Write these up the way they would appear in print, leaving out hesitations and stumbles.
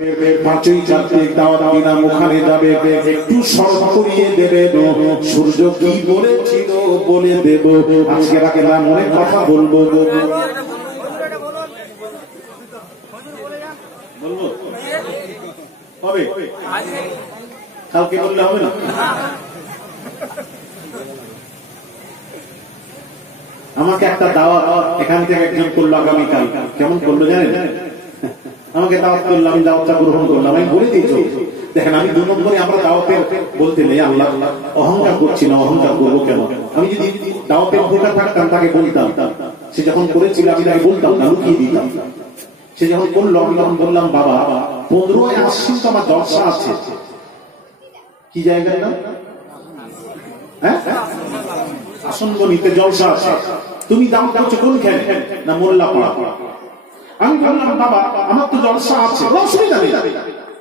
পাঁচই চারদিক দাওয়াত দিলাম, ওখানে যাবে, একটু শর্ত করিয়ে দেবে, সূর্য কি বলেছিল বলে দেব। আজকে রাখে না, অনেক কথা বলবো। হবে কালকে বললে হবে না? আমাকে একটা দাওয়াত এখান থেকে একজন করলো আগামীকাল। কেমন করলো জানেন? আমাকে দাওয়াত করলাম, আমি দাওয়াতটা গ্রহণ করলাম। আমি বলে দিয়েছি, দেখেন আমি 2 নম্বরে আমরা দাওয়াতের বলতে নেই, আল্লাহ অহংকার করছি না, অহংকার করবো কেন? আমি যদি দাওয়াতের ভোটার থাকতাম তাকে বলতাম, সে যখন করেছিল আমি তাকে বলতাম না, লুকিয়ে দিতাম। সে যখন করলো আমি তখন বললাম, বাবা 15ই আশ্বিন তো আমার জলসা আছে। কি জায়গায় নাম? হ্যাঁ, আসনগণিতে জলসা আছে। তুমি দাওয়াত করছো কোনখানে? না মোল্লাপাড়া। আমি বললাম, বাবা আমার তো জলসা আছে, অসুবিধা নেই,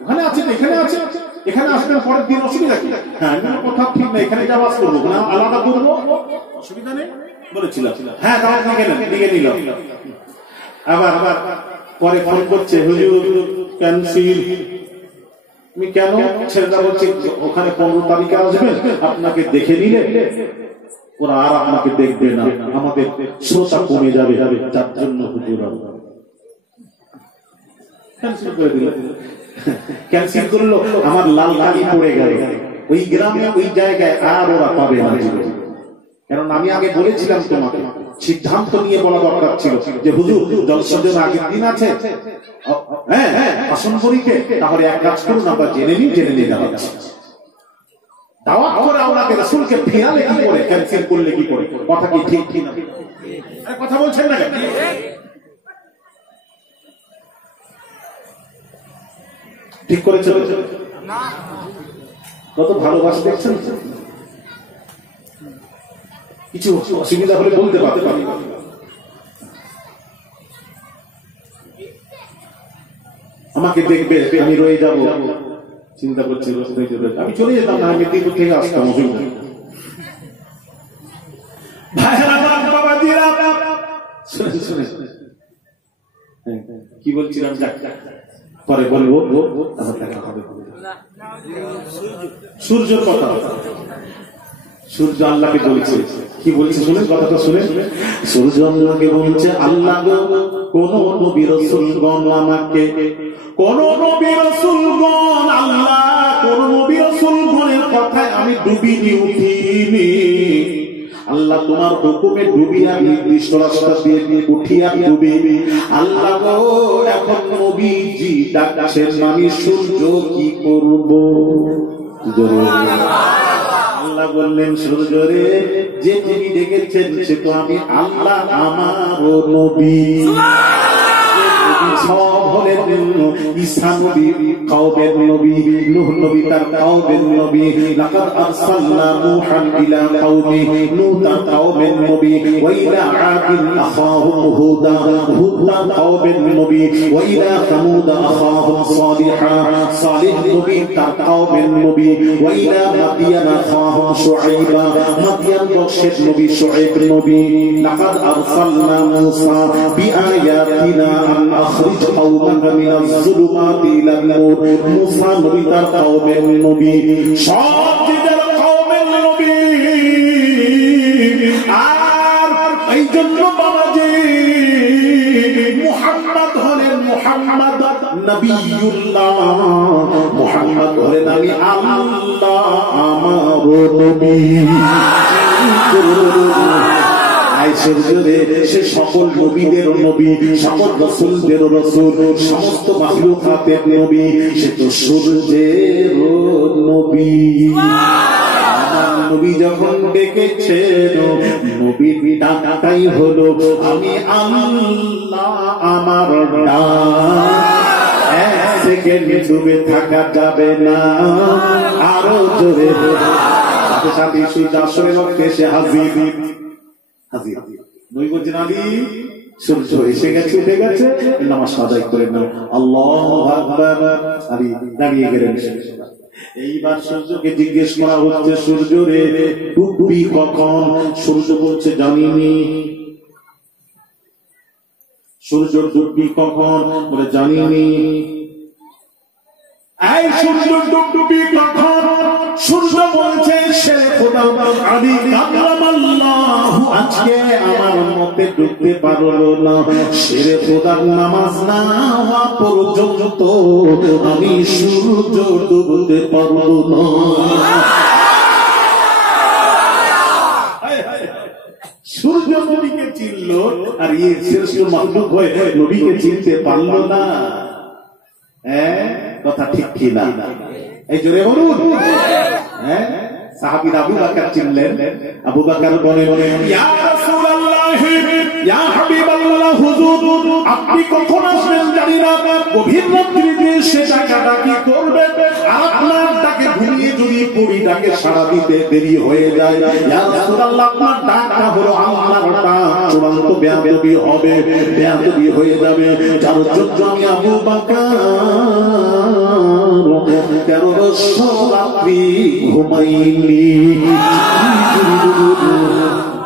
ওখানে আছে, এখানে আছে, এখানে আসবেন পরের দিন, অসুবিধা কি? হ্যাঁ, কথা ঠিক না, এখানে যাওয়া করবো না, আলাদা করবো, অসুবিধা নেই বলেছিলাম। হ্যাঁ, দাওয়াত দিকে নিল। আবার পরে ফোন করছে, হুজুর ক্যান্সেল। আমি কেন? ছেলেটা বলছে ওখানে 15 তারিখে আসবেন, আপনাকে দেখে নিলে ওরা আর আপনাকে দেখবে না, আমাদের শ্রোতা কমে যাবে, যার জন্য হুজুর ক্যান্সেল করে দিল। ক্যান্সেল করলো, আমার লাল কালি পড়ে গেল। ওই গ্রামে ওই জায়গায় আর ওরা পাবে না, কারণ আমি আগে বলেছিলাম তোমাকে, সিদ্ধান্ত নিয়ে বলা দরকার ছিল যে হুজুর জলসার জন্য আগের দিন আছে, হ্যাঁ আসন করিতে, তাহলে এক কাজ করুন, আমরা জেনে নিয়ে যাওয়া দাওয়াত করে আপনাকে রাসূলকে ফেরালে কি করে, ক্যান্সেল করলে কি করে? কথা কি ঠিক না? কথা বলছেন না? ঠিক করেছে না? কত ভালোবাসা দেখছেন। কিছু অসুবিধা হলে বলতে পারতে পারি, আমাকে দেখবে, আমি রয়ে যাব, চিন্তা করছি আমি চলে যেতাম না, আমি মেদিনীপুর থেকে আসতাম। কি বলছিলাম, পরে বলবো, দেখা হবে। সূর্যের কথা, সূর্য আল্লাহকে বলছে, কি বলছে শুনে, কথাটা শুনে। সূর্য আল্লাহকে বলছে, আল্লাহ কোন নবী রাসূলগণ আমাকে, কোন নবী রাসূলগণ, আল্লাহ কোন নবী রাসূলগণের কথায় আমি ডুবিনি, উঠিনি। আল্লাহ তোমার হুকুমে ডুবি, আর নির্দিষ্ট রাস্তা দিয়ে উঠিয়া ডুবি। আল্লাহ গো, এখন নবীজি ডাকছেন, আমি সূর্য কি করব? আল্লাহ বললেন, সূর্য রে, যে তুমি ডেকেছেন সে তো আমি আল্লাহ, আমারও নবী। সব হলেন ঈসা নবী কওমের নবী, নূহ নবী তার কওমের নবী, লাকাদ আরসালনা নূহান ইলা কওমিহি, নূহ তার কওমের নবী, ওয়া ইলা আদিন আখাহুম হুদা, হুদ তার কওমের নবী, ওয়া ইলা সামুদ আখাহুম সালিহা, সালিহ নবী তার কওমের নবী, ওয়া ইলা মাদিয়ান আখাহুম শুআইবা, মাদিয়ান বংশের নবী শুআইব নবী। লাকাদ আরসালনা মূসা বিআয়াতিনা আন আখরিজ কওমাকা মিনাজ যুলুমাতি ইলান নূর, মূসা নবী তার কওমের নবী, সব যারা কওমের নবী। আর এই জন্য বাবাজি মুহাম্মদ হলেন, মুহাম্মদ নবিয়ুল্লাহ, মুহাম্মদ হলেন আমি আল্লাহ, আমারও নবী। সে সকল নবীদের নবী, সকল রাসূলদের রাসূল, সমস্ত মাখলুকাতের নবী, সে তো সূর্যের নবী। নবী যখন ডেকেছেন, নবীর ডাকটাই হলো আমি আল্লাহ, আমার ডাক। এক সেকেন্ড ডুবে থাকা যাবে না, আরো জোরে সাথে সাথে সূর্যাস্তের রক্তে সে হাজির। নবী বলছেন, আলী সূর্য এসে গেছে, উঠে গেছে, নামাজ আদায় করে নাও। আল্লাহু আকবার। আলী দাঁড়িয়ে গেলেন। এইবার সূর্যকে জিজ্ঞেস করা হচ্ছে, সূর্য রে ডুববি কখন? সূর্য বলছে, জানিনি। সূর্য ডুববি কখন? বলে জানিনি। এই সূর্য ডুবডুবি কখন সূর্য বলছে সে খোদা আমি কাল্লামাল্লাহু আজকে আমার মতে ডুবতে পারলো না সে খোদার নামাজ না হওয়া পর্যন্ত আমি সূর্য ডুবতে পারলো না। সূর্য নবীকে চিনল আর এই শ্রেষ্ঠ মাখলুক হয়ে নবীকে চিনতে পারলো না। হ্যাঁ, কথা ঠিক কি না? এই জোরে বলুন। হ্যাঁ, সাহাবীরা আবু বকর চিনলেন। আবু বকর বলে ইয়া রাসূলুল্লাহ ইয়া হাবিবাল্লাহ হুজুর আপনি কখন আসবেন জানি না, গভীর রাত্রিতে সে ডাকাডাকি করবে আর আপনার ডাকে ঘুমিয়ে যদি পড়ি ডাকে সাড়া দিতে দেরি হয়ে যায়। ইয়া রাসূলুল্লাহ আপনার ডাকটা হলো আল্লাহর ডাক, চূড়ান্ত বেয়াদবি হবে, বেয়াদবি হয়ে যাবে। যার জন্য আমি আবু বকর 13 বছর রাত্রি ঘুমাইনি,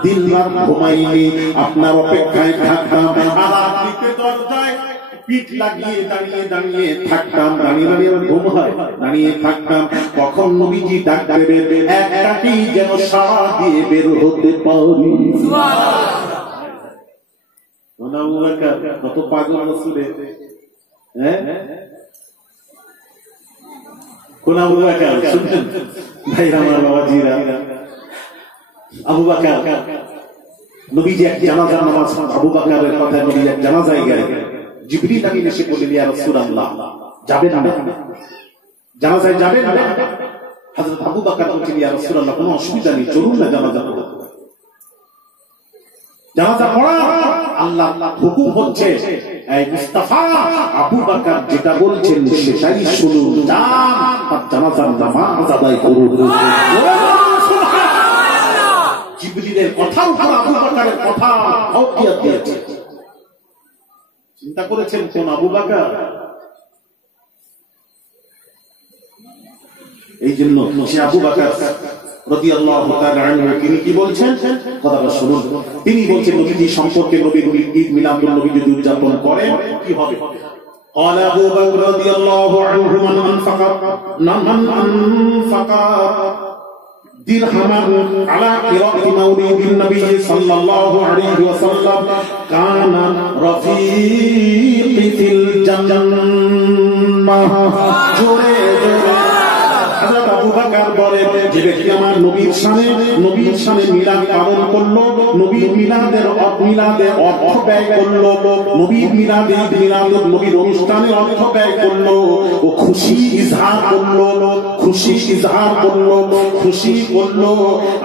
দিন রাত ঘুমাইনি, আপনার অপেক্ষায় থাকতাম আর আপনিতে দরজায় পিঠ লাগিয়ে দাঁড়িয়ে দাঁড়িয়ে থাকতাম, দাঁড়িয়ে দাঁড়িয়ে ঘুম হয়, দাঁড়িয়ে থাকতাম কখন নবীজি ডাক দেবে একটাটি যেন সাড়া দিয়ে বের হতে পারি। কত পাগল রাসূলে। হ্যাঁ, কোন আবু বকর শুনছেন ভাইরা আমার বাবাজিরা? আবু বকর নবীজি এক জানাজার নামাজ, আবু বকরের কথা নবী এক জানাজায় গেলেন, জিবরিল আমিন এসে বললেন ইয়া রাসূলুল্লাহ যাবেন না, জানাজায় যাবেন না? হযরত আবু বকর বললেন ইয়া রাসূলুল্লাহ কোনো অসুবিধা নেই, চলুন না জানাজা পড়ব। জানাজা পড়া আল্লাহ হুকুম হচ্ছে, এই মুস্তাফা আবু বকর যেটা বলছেন সেটাই শুনুন, যান তার জানাজার নামাজ আদায় করুন। জিবরিলের কথার উপর আবু বকরের কথা হাওকিয়াত দিয়েছে। চিন্তা করেছেন কোন আবু বকর? এই জন্য সে আবু বকর রাদিয়াল্লাহু তাআলা আনহু তিনি কি বলছেন কথাটা শুনুন। তিনি বলছেন নবীজি সম্পর্কে নবীর ঈদ মিলাদুন নবী যদি উদযাপন করেন কি হবে? قال أبو بكر رضي الله عنه من أنفق درهما على قراءة مولد النبي صلى الله عليه وسلم كان رفيق في الجنة। জোরে জোরে হযরত আবু বকর বলেন যে ব্যক্তি আমার নবীর শানে মিলাদ পালন করলো, নবীর মিলাদে অর্থ ব্যয় করলো, নবীর মিলাদে নবীর অনুষ্ঠানে অর্থ ব্যয় করলো, ও খুশি ইজহার করলো,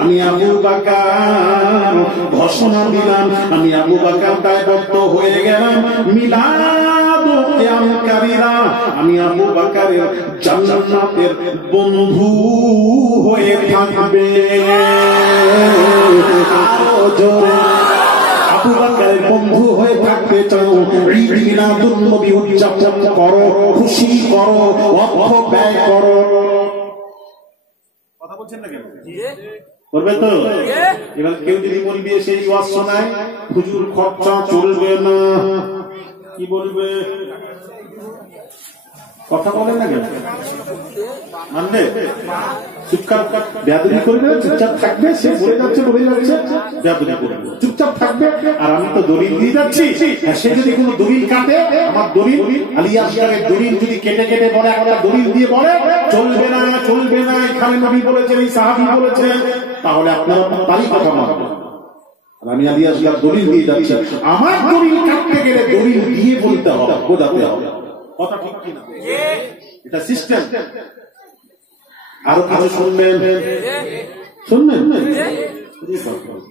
আমি আবু বকর ঘোষণা দিলাম, আমি আবু বকর দায়বদ্ধ হয়ে গেলাম মিলাদ কিয়ামকারীরা আমি আবু বকরের জান্নাতের বন্ধু হয়ে থাকবে। আরো জোরে আবু বকরের বন্ধু হয়ে থাকতে চাও, ঈদ মিলাদুন নবী উদযাপন করো, খুশি করো, অর্থ ব্যয় করো। কথা বলছেন না কেন? করবে তো? এবার কেউ যদি বলবে সেই ওয়াজ শোনায় হুজুর খরচা চলবে না, কি বলবে? কথা বলেন না কেন? মানবে? চুপচাপ বেয়াদবি করবে, চুপচাপ থাকবে, সে বলে যাচ্ছে বেয়াদবি করবে, চুপচাপ থাকবে। আর আমি তো দলিল দিয়ে যাচ্ছি, সে যদি কোনো দলিল কাটে, আমার দলিল আলী আসগারের দলিল যদি কেটে কেটে বলে, একটা দলিল দিয়ে বলে চলবে না, এখানে নবী বলেছেন, এই সাহাবী বলেছেন, তাহলে আপনারা তারই কথা মানবেন। আর আমি আলী আসগার দলিল দিয়ে যাচ্ছি, আমার দলিল কাটতে গেলে দলিল দিয়ে বলতে হবে, বোঝাতে হবে। কথা ঠিক কিনা? এটা সিস্টেম। আরো কিছু শুনবেন?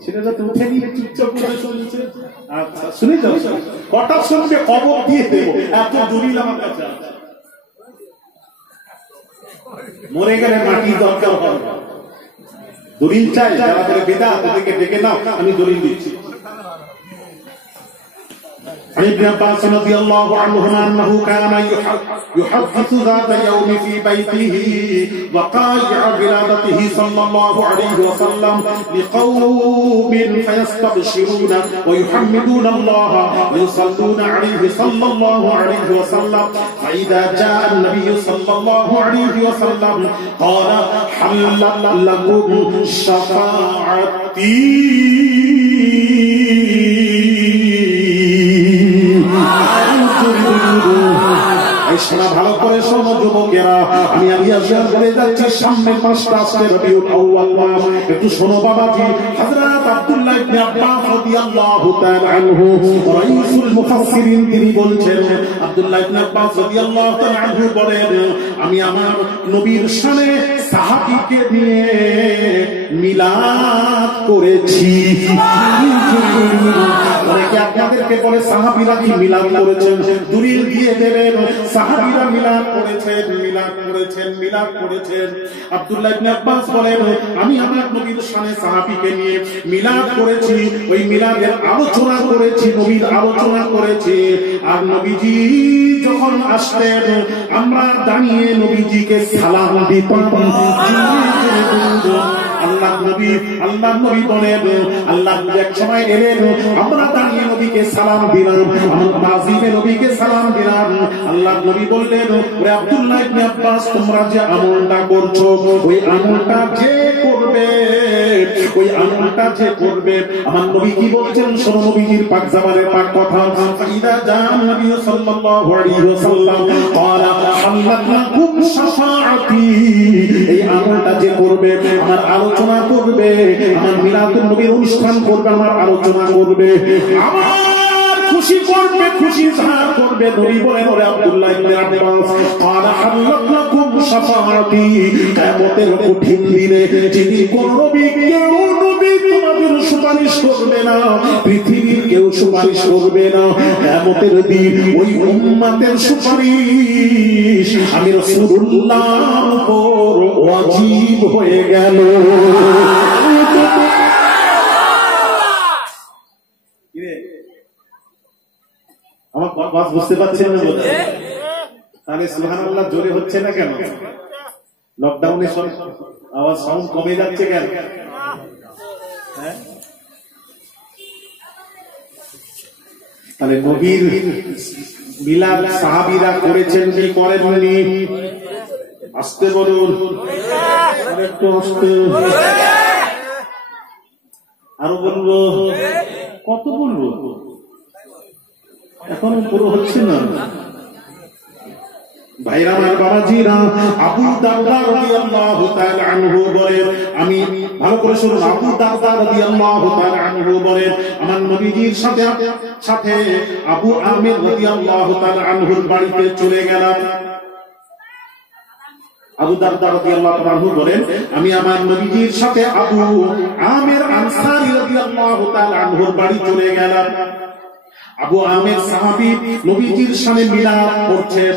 ছেলেরা তো উঠে নিয়ে চুপচাপ করে শুনছে। আচ্ছা শুনে যাও, কটা শুনবে খবর দিয়ে দেবো, এত দলিল আমার কাছে আছে। মরে গেলে মাটি দরকার হবে, দলিল চাই। যারা বেদা তাদেরকে ডেকে নাও, আমি দলিল দিচ্ছি। عن ابن عباس رضي الله عنهما أنه كان يحدث ذات يوم في بيته وقائع ولادته صلى الله عليه وسلم لقوم فيستبشرون ويحمدون الله ويصلون عليه صلى الله عليه وسلم فإذا جاء النبي صلى الله عليه وسلم قال حلت لكم شفاعتي শোনা ভালো করে শোনো যুবকেরা, আমি আলিয়াজান বলে যাচ্ছি সামনের মাসটা আসছে রবিউল আউয়াল মাস। একটু শোনো বাবাজি, হযরত আব্দুল্লাহ ইবনে আব্বাস রাদিয়াল্লাহু তাআলা আনহু রাইসুল মুফাসসিরিন তিনি বলছেন, আব্দুল্লাহ ইবনে আব্বাস রাদিয়াল্লাহু তাআলা আনহু বলেন, আমি আমার নবীর শানে সাহাবীকে নিয়ে মিলাদ করেছি। অনেকে আপনাদেরকে বলে সাহাবীরা কি মিলাদ করেছেন, দলিল দিয়ে দেবেন। সাহাবীরা মিলাদ করেছেন, মিলাদ করেছেন, মিলাদ করেছেন। আব্দুল্লাহ ইবনে আব্বাস বলেন, আমি আমার নবীর শানে সাহাবীকে নিয়ে মিলাদ করেছি, ওই মিলাদের আলোচনা করেছি, নবীর আলোচনা করেছি। আর নবীজি যখন আসতেন আমরা দাঁড়িয়ে নবীজিকে সালাম দিতাম। আল্লাহ নবী বলেন, আল্লাহ এক সময় এলেন, আমরা দাঁড়িয়ে নবীকে সালাম দিলাম, আমরা মাজিদে নবীকে সালাম দিলাম। আল্লাহ নবী বললেন, ওরে আব্দুল্লাহ ইবনে আব্বাস, তোমরা যে আমলটা করছো, ওই আমলটা যে করবে, ওই আমলটা যে করবে, আমার নবী কি বলছেন শোনো, নবীজির পাক জামানের পাক কথা, ফাইদা জান নবী সাল্লাল্লাহু আলাইহি ওয়াসাল্লাম ক্বালা হাল্লাত লাকুম শাফাআতি, এই আমলটা যে করবে, আমার আলোচনা করবে, আমার মিলাদুন নবীর অনুষ্ঠান করবে, আমার আলোচনা করবে, আমার খুশি করবে, খুশি ইজহার করবে। নবী বলেন, ওরে আব্দুল্লাহ ইবনে আব্বাস, ক্বালা হাল্লাত লাকুম শাফাআতি, কিয়ামতের কঠিন দিনে যিনি কোন নবী, কেউ নবী তোমাদের সুপারিশ করবে না, পৃথিবীর কেউ সুপারিশ করবে না, কিয়ামতের দিন ওই উম্মতের সুপারিশ আমি রাসূলুল্লাহর উপর ওয়াজিব হয়ে গেল। আমার বাস বুঝতে পারছেন না? তাহলে সুবহানাল্লাহ জোরে হচ্ছে না কেন? লকডাউনে আওয়াজ সাউন্ড কমে যাচ্ছে কেন? তাহলে নবীর মিলাদ সাহাবীরা করেছেন কি করেননি? আসতে বলুন, একটু আসতে, আরো বলবো, কত বলবো, এখন পুরো হচ্ছে না। ভাইরা আমার বাবাজিরা, আবু দারদা রাদিয়াল্লাহু তাআলা আনহু বলেন, আমি ভালো করে শুনুন, আবু দারদা রাদিয়াল্লাহু তাআলা আনহু বলেন, আমার নবীজির সাথে আবু আমির রাদিয়াল্লাহু তাআলা আনহুর বাড়িতে চলে গেলাম। আবু দারদা রাদিয়াল্লাহু তাআলা আনহু বলেন, আমি আমার নবীজির সাথে আবু আমির আনসারী রাদিয়াল্লাহু তাআলা আনহুর বাড়ি চলে গেলাম। আবু আমির সাহাবী, নবীজির সামনে মিলাদ করছেন,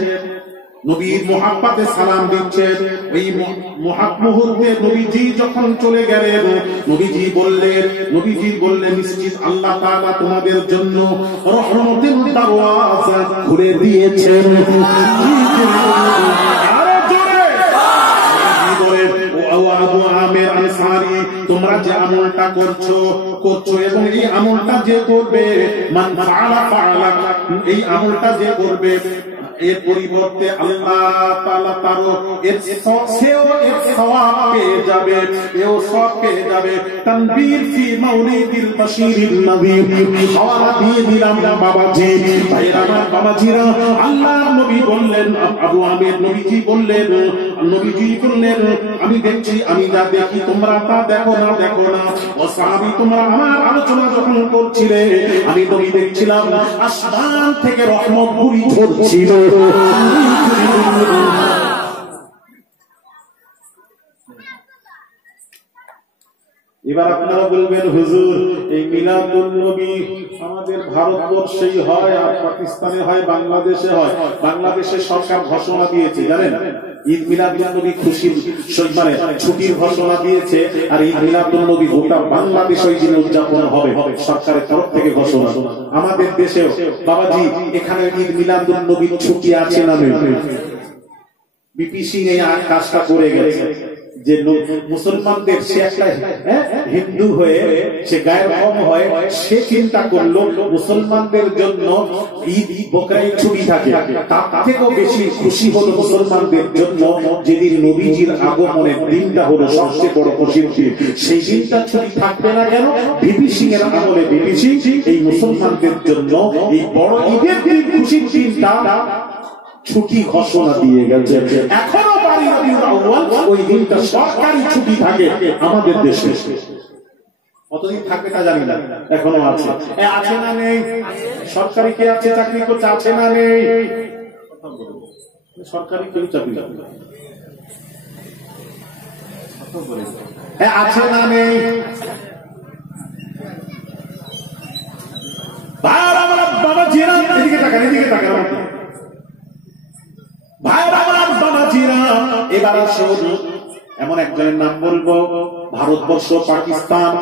নবীর মুহাব্বতে সালাম দিচ্ছেন। ওই মুহূর্তে নবীজি যখন চলে গেলেন, নবীজি বললেন নিশ্চিত আল্লাহ তাআলা তোমাদের জন্য রহমতের দরওয়াজা খুলে দিয়েছেন। আবু আমির আনসারী, তোমরা যে আমলটা করছো এবং এই আমলটা যে করবে, মান ফাআলা ফাআলা, এই আমলটা যে করবে, এর পরিবর্তে আল্লাহ তাআলা তারও সেও এক সওয়াব পেয়ে যাবে, এও সওয়াব পেয়ে যাবে। তানবীর ফি মাউলিদিল বাশীরিন নবীর, খাওয়া দিয়ে দিলাম বাবাজি। ভাইরা আমার বাবাজিরা, আল্লাহর নবী বললেন, আবু আমির নবীজি বললেন, আমি দেখছি, আমি যা দেখি তোমরা তা দেখো না। ও সাহাবী, তোমরা আমার আলোচনা যখন করছিলে, আমি নবী দেখছিলাম আসমান থেকে রহমত গুলি ঝরছিল। এবার আপনারা বলবেন হুজুর এই মিলাদুন নবী আমাদের ভারতবর্ষেই হয় আর পাকিস্তানে হয়, বাংলাদেশে হয়। বাংলাদেশে সরকার ঘোষণা দিয়েছে জানেন, ঈদ মিলাদুন নবী খুশির মানে ছুটির ঘোষণা দিয়েছে, আর ঈদ মিলাদুন নবী গোটা বাংলাদেশ ওই দিন উদযাপন হবে, সরকারের তরফ থেকে ঘোষণা। আমাদের দেশেও বাবাজি এখানে ঈদ মিলাদুন নবীর ছুটি আছে না নেই? বিপি সিং এই কাজটা করে গেছে যে মুসলমানদের সে একটা হিন্দু হয়ে সে গায়ের কম হয়, সে চিন্তা করলো মুসলমানদের জন্য ঈদ বকরা ঈদ ছুটি থাকে, তার থেকেও বেশি খুশি হলো মুসলমানদের জন্য যেদিন নবীজির আগমনের দিনটা হলো সবচেয়ে বড় খুশির দিন, সেই দিনটা ছুটি থাকবে না কেন? বিপি সিং এর আমলে বিপি সিং এই মুসলমানদের জন্য এই বড় ঈদের দিন খুশির দিনটা ছুটি ঘোষণা দিয়ে গেছে। এখনো ওই দিনটা সরকারি ছুটি থাকে আমাদের দেশে। কতদিন থাকবে তা জানি না, এখনো আছে। আছে না নেই? সরকারি কে আছে চাকরি করছে, আছে না নেই? সরকারি কেউ চাকরি আছে না নেই? বাবা জিরা এদিকে টাকা, এদিকে টাকা এবার এমন একজনের নাম বলবো, ভারতবর্ষ, পাকিস্তান,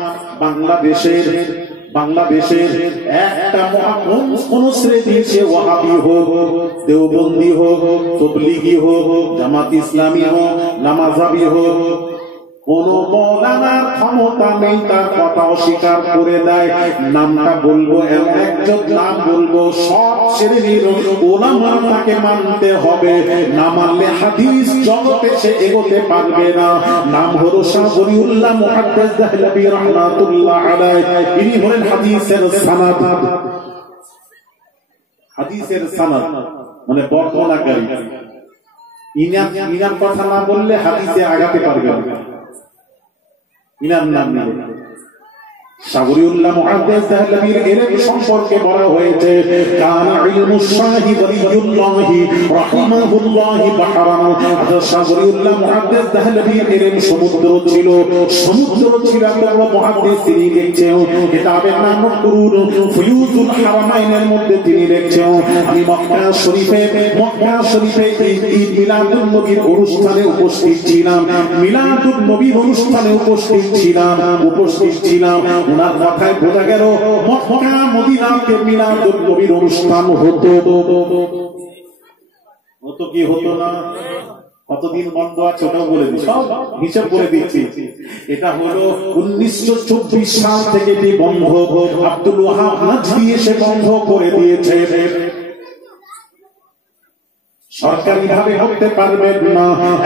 বাংলাদেশের একটা কোন শ্রেণী, সে ওয়াহাবি হোক, দেওবন্দি হোক, তবলিগি হোক, জামাত ইসলামী হোক, নামাজাবি হোক, কোন মৌলানার ক্ষমতা নেই তার কথা অস্বীকার করে দেয়। নামটা বলবো, এমন একজন নাম বলবো, সব শ্রেণীর ওলামা তাকে মানতে হবে, না মানলে হাদিস জগতে সে এগোতে পারবে না। নাম হলো শাহ ওলিউল্লাহ মুহাদ্দিস দেহলভী রাহমাতুল্লাহ আলাইহি। ইনি হলেন হাদিসের সানাদ, মানে বর্ণনাকারী। ইনার কথা না বললে হাদিসে আগাতে পারবে না। ইনার নাম নিলে শাহরিউল্লাহ মুহাদ্দিস দেহলভীর ইলম সম্পর্কে বলা হয়েছে, কানা ইলমুশ শাহি ওয়ালিউল্লাহি রাহিমাহুল্লাহ বাহরান। শাহরিউল্লাহ মুহাদ্দিস দেহলভীর ইলম সমুদ্র ছিল এত মুহাদ্দিস। তিনি লিখছেন কিতাবের নাম ফুয়ুজুল হারামাইনের মধ্যে তিনি লিখছেন, আমি মক্কা শরীফে ঈদ মিলাদুন নবীর অনুষ্ঠানে উপস্থিত ছিলাম, মিলাদুন নবীর অনুষ্ঠানে উপস্থিত ছিলাম। ওনার মাথায় বোঝা গেল মক্কা মদিনাতে মিলাদুন নবীর অনুষ্ঠান হতো কি হতো না? কতদিন বন্ধ আছে ওটাও বলে দিই, সব হিসাব করে দিচ্ছি। এটা হলো 1924 সাল থেকে এটি বন্ধ। আব্দুল ওয়াহাব নাজদি এসে বন্ধ করে দিয়েছে। সরকারি ভাবে করতে পারবেন না।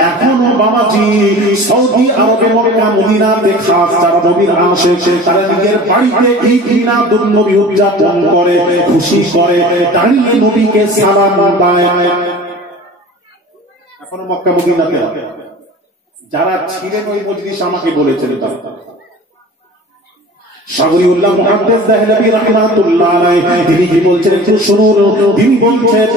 এখনো বাবাজি সৌদি আরবে মক্কা মদিনাতে খাস যারা নবীর আশেক, তারা নিজের বাড়িতে ঈদ মিলাদুন নবী উদযাপন করে, খুশি করে, দাঁড়িয়ে নবীকে সালাম দেয়। এখনো মক্কা মদিনাতে যারা ছিলেন ওই মজলিস আমাকে বলেছেন, শাহরিউল্লাহ মুহাদ্দিস দেহলভী রাহমাতুল্লাহ আলাইহি তিনি কি বলছেন একটু শুনুন। তিনি বলছেন,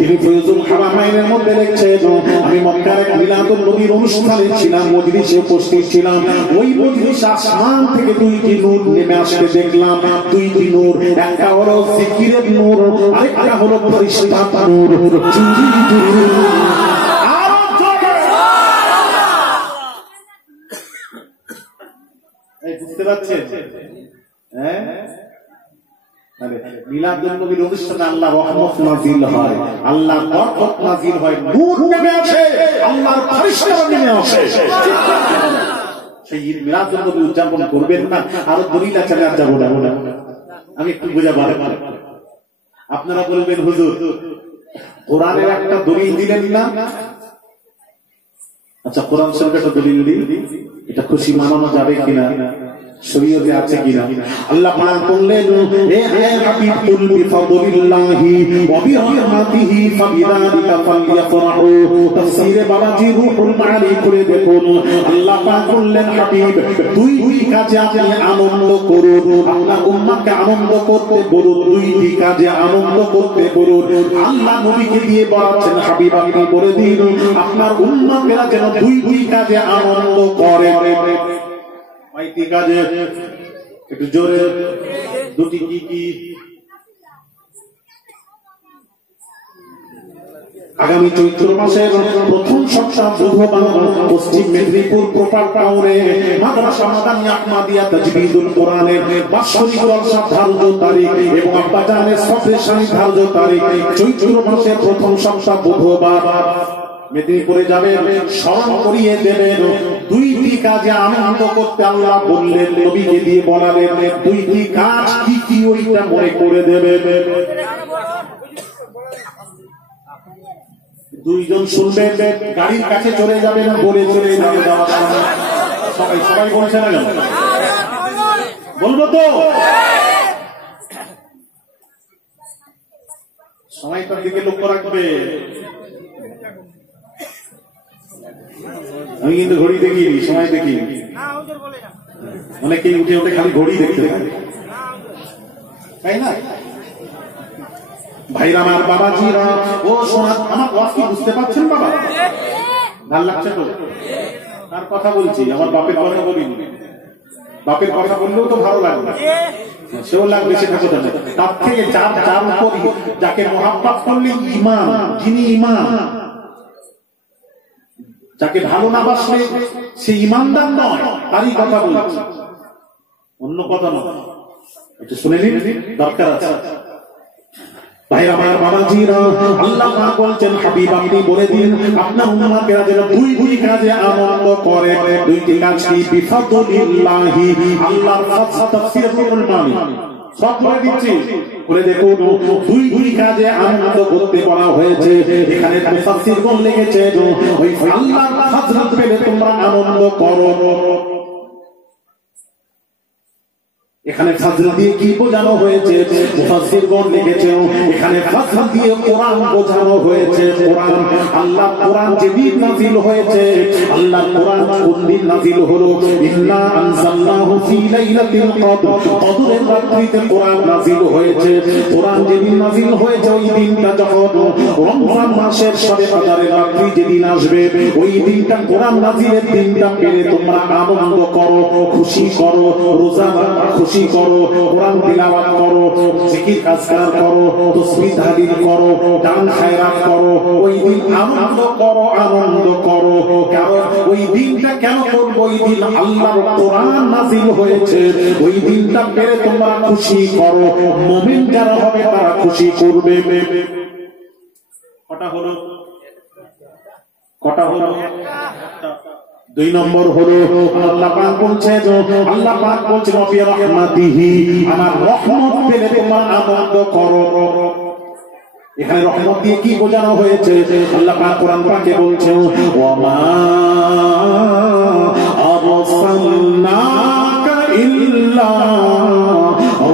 তিনি ফুয়ুজুল হারামাইনের মধ্যে লিখছেন, আমি মক্কার এক মিলাদুন নবীর অনুষ্ঠানে ছিলাম, মজলিসে উপস্থিত ছিলাম। ওই মজলিস আসমান থেকে দুইটি নূর নেমে আসতে দেখলাম। দুইটি নূর, একটা হলো জিকিরের নূর, আরেকটা হলো ফেরেশতার নূর। বুঝতে পারছেন? মিলাদুন নবীর অনুষ্ঠানে আল্লাহ রহমত নাযিল হয়, আল্লাহ বরকত নাযিল হয়, নূর নেমে আসে, আল্লাহর ফেরেশতারা নেমে আসে। সেই ঈদ মিলাদুন নবী উদযাপন করবেন না? আরো দলিল আছে, আর যাবো না, আমি একটু বোঝাবো। আপনারা বলবেন হুজুর কোরআনের একটা দলিল দিলেন না? আচ্ছা, কোরআন শরীফের একটা দলিল দিন, এটা খুশি মানানো যাবে কিনা, শরীয়তে আছে কিনা? আল্লাহ পাক বললেন, হে হাবিব কুল বিফাদলিল্লাহি ওয়া বিরহমাতিহি ফাবিযালিকা ফালইফরাহু। তাফসীরে বাবাজি রুহুল মাআনি করে দেখুন, আল্লাহ পাক বললেন, হাবিব দুইটি কাজে আপনি আনন্দ করুন, আপনার উম্মতকে আনন্দ করতে বলুন, দুইটি কাজে আনন্দ করতে বলুন। আল্লাহ নবীকে দিয়ে বলাচ্ছেন, হাবিব আপনি বলে দিন আপনার উম্মতেরা যেন দুইটি কাজে আনন্দ করে। একটি কাজে একটু জোরে, দুটি কি কি? আগামী চৈত্র মাসের প্রথম সপ্তাহ বুধবার পশ্চিম মেদিনীপুর প্রপার টাউনে মাদ্রাসা মাদানী আহমদিয়া তাজবিদুল কোরআনের বাৎসরিক জলসা ধার্য তারিখ এবং আব্বাজানের সফরের ধার্য তারিখ চৈত্র মাসের প্রথম সপ্তাহ বুধবার মেদিনীপুরে যাবেন। স্মরণ করিয়ে দেবেন দুইটি কাজে আনন্দ করতে আল্লাহ বললেন, নবীকে দিয়ে বলালেন দুইটি কাজ কি কি ওইটা মনে করে দেবেন। দুইজন শুনবেন, গাড়ির কাছে চলে যাবেন, বলে চলে যাবে। সবাই সবাই বলছে না কেন? বলবো তো সময়টার দিকে লক্ষ্য রাখবে। আমি কিন্তু ঘড়ি দেখিনি, সময় দেখিনি। অনেকেই উঠে উঠে খালি ঘড়ি দেখতে থাকে, তাই না? ভাইরা আমার, বাবাজিরা, ও শোনা, আমার ওয়াজ কি বুঝতে পারছেন বাবা? ভাল লাগছে তো? তার কথা বলছি, আমার বাপের কথা বলিনি। বাপের কথা বললেও তো ভালো লাগবে, সেও লাগবে, সেটা কথা নেই। তার থেকে যার উপর যাকে মহাব্বত করলে ইমান, যিনি ইমান, যাকে ভালো না বাসলে সে ইমানদার নয়, তারই কথা বলছি, অন্য কথা নয়। একটু শুনে নিন, দরকার আছে। ভাইরা আমার, বাবাজিরা, আল্লাহ পাক বলছেন হাবিব আপনি বলে দিন আপনার উম্মতেরা যেন দুই কাজে আনন্দ করে। দুইটি কাজ কি? বিফাদলিল্লাহি, আল্লাহর ফাজল, তাফসীরুল মানি সব বলে দিচ্ছি, বলে দেখুন দুই কাজে আনন্দ করতে বলা হয়েছে। এখানে মুফাসসিরগণ লিখেছে ওই আল্লাহর ফাজল পেলে তোমরা আনন্দ করো। এখানে ফাজল দিয়ে কি বোঝানো হয়েছে? মুফাসসিরগণ লিখেছে এখানে ফাজল দিয়ে কোরআন বোঝানো হয়েছে। কোরআন, আল্লাহ কোরআন যেদিন নাযিল হয়েছে, আল্লাহ কোরআন কোন দিন নাযিল হলো? ইন্না আনজালনাহু ফি লাইলাতিল কদর, কদরের রাত্রিতে কোরআন নাযিল হয়েছে। কোরআন যেদিন নাযিল হয়েছে ওই দিনটা যখন রমজান মাসের শবে কদরের রাত্রি যেদিন আসবে, ওই দিনটা কোরআন নাযিলের দিনটা পেলে তোমরা আনন্দ করো, খুশি করো, রোজা খুশি করো, কোরআন তিলাওয়াত করো, জিকির আজকার করো, তাসবিহ তাহলিল করো, দান খায়রাত করো। ওই দিন আনন্দ করো, আনন্দ করো। কারণ ওই দিনটা কেন করবো? ওই দিন আল্লাহর কোরআন নাযিল হয়েছে, ওই দিনটা পেরে তোমরা খুশি করো। মুমিন যারা হবে তারা খুশি করবে। কটা হলো? কটা হলো? দুই নম্বর হলো আল্লাহ পাক বলছেন, আল্লাহ পাক বলছেন ফি রাহমাতিহি, আমার রহমত পেলে তোমরা আনন্দ করো। এখানে রহমত দিয়ে কি বোঝানো হয়েছে? আল্লাহ পাক কোরআন পাকে বলছেন ওয়া মা আরসালনাকা ইল্লা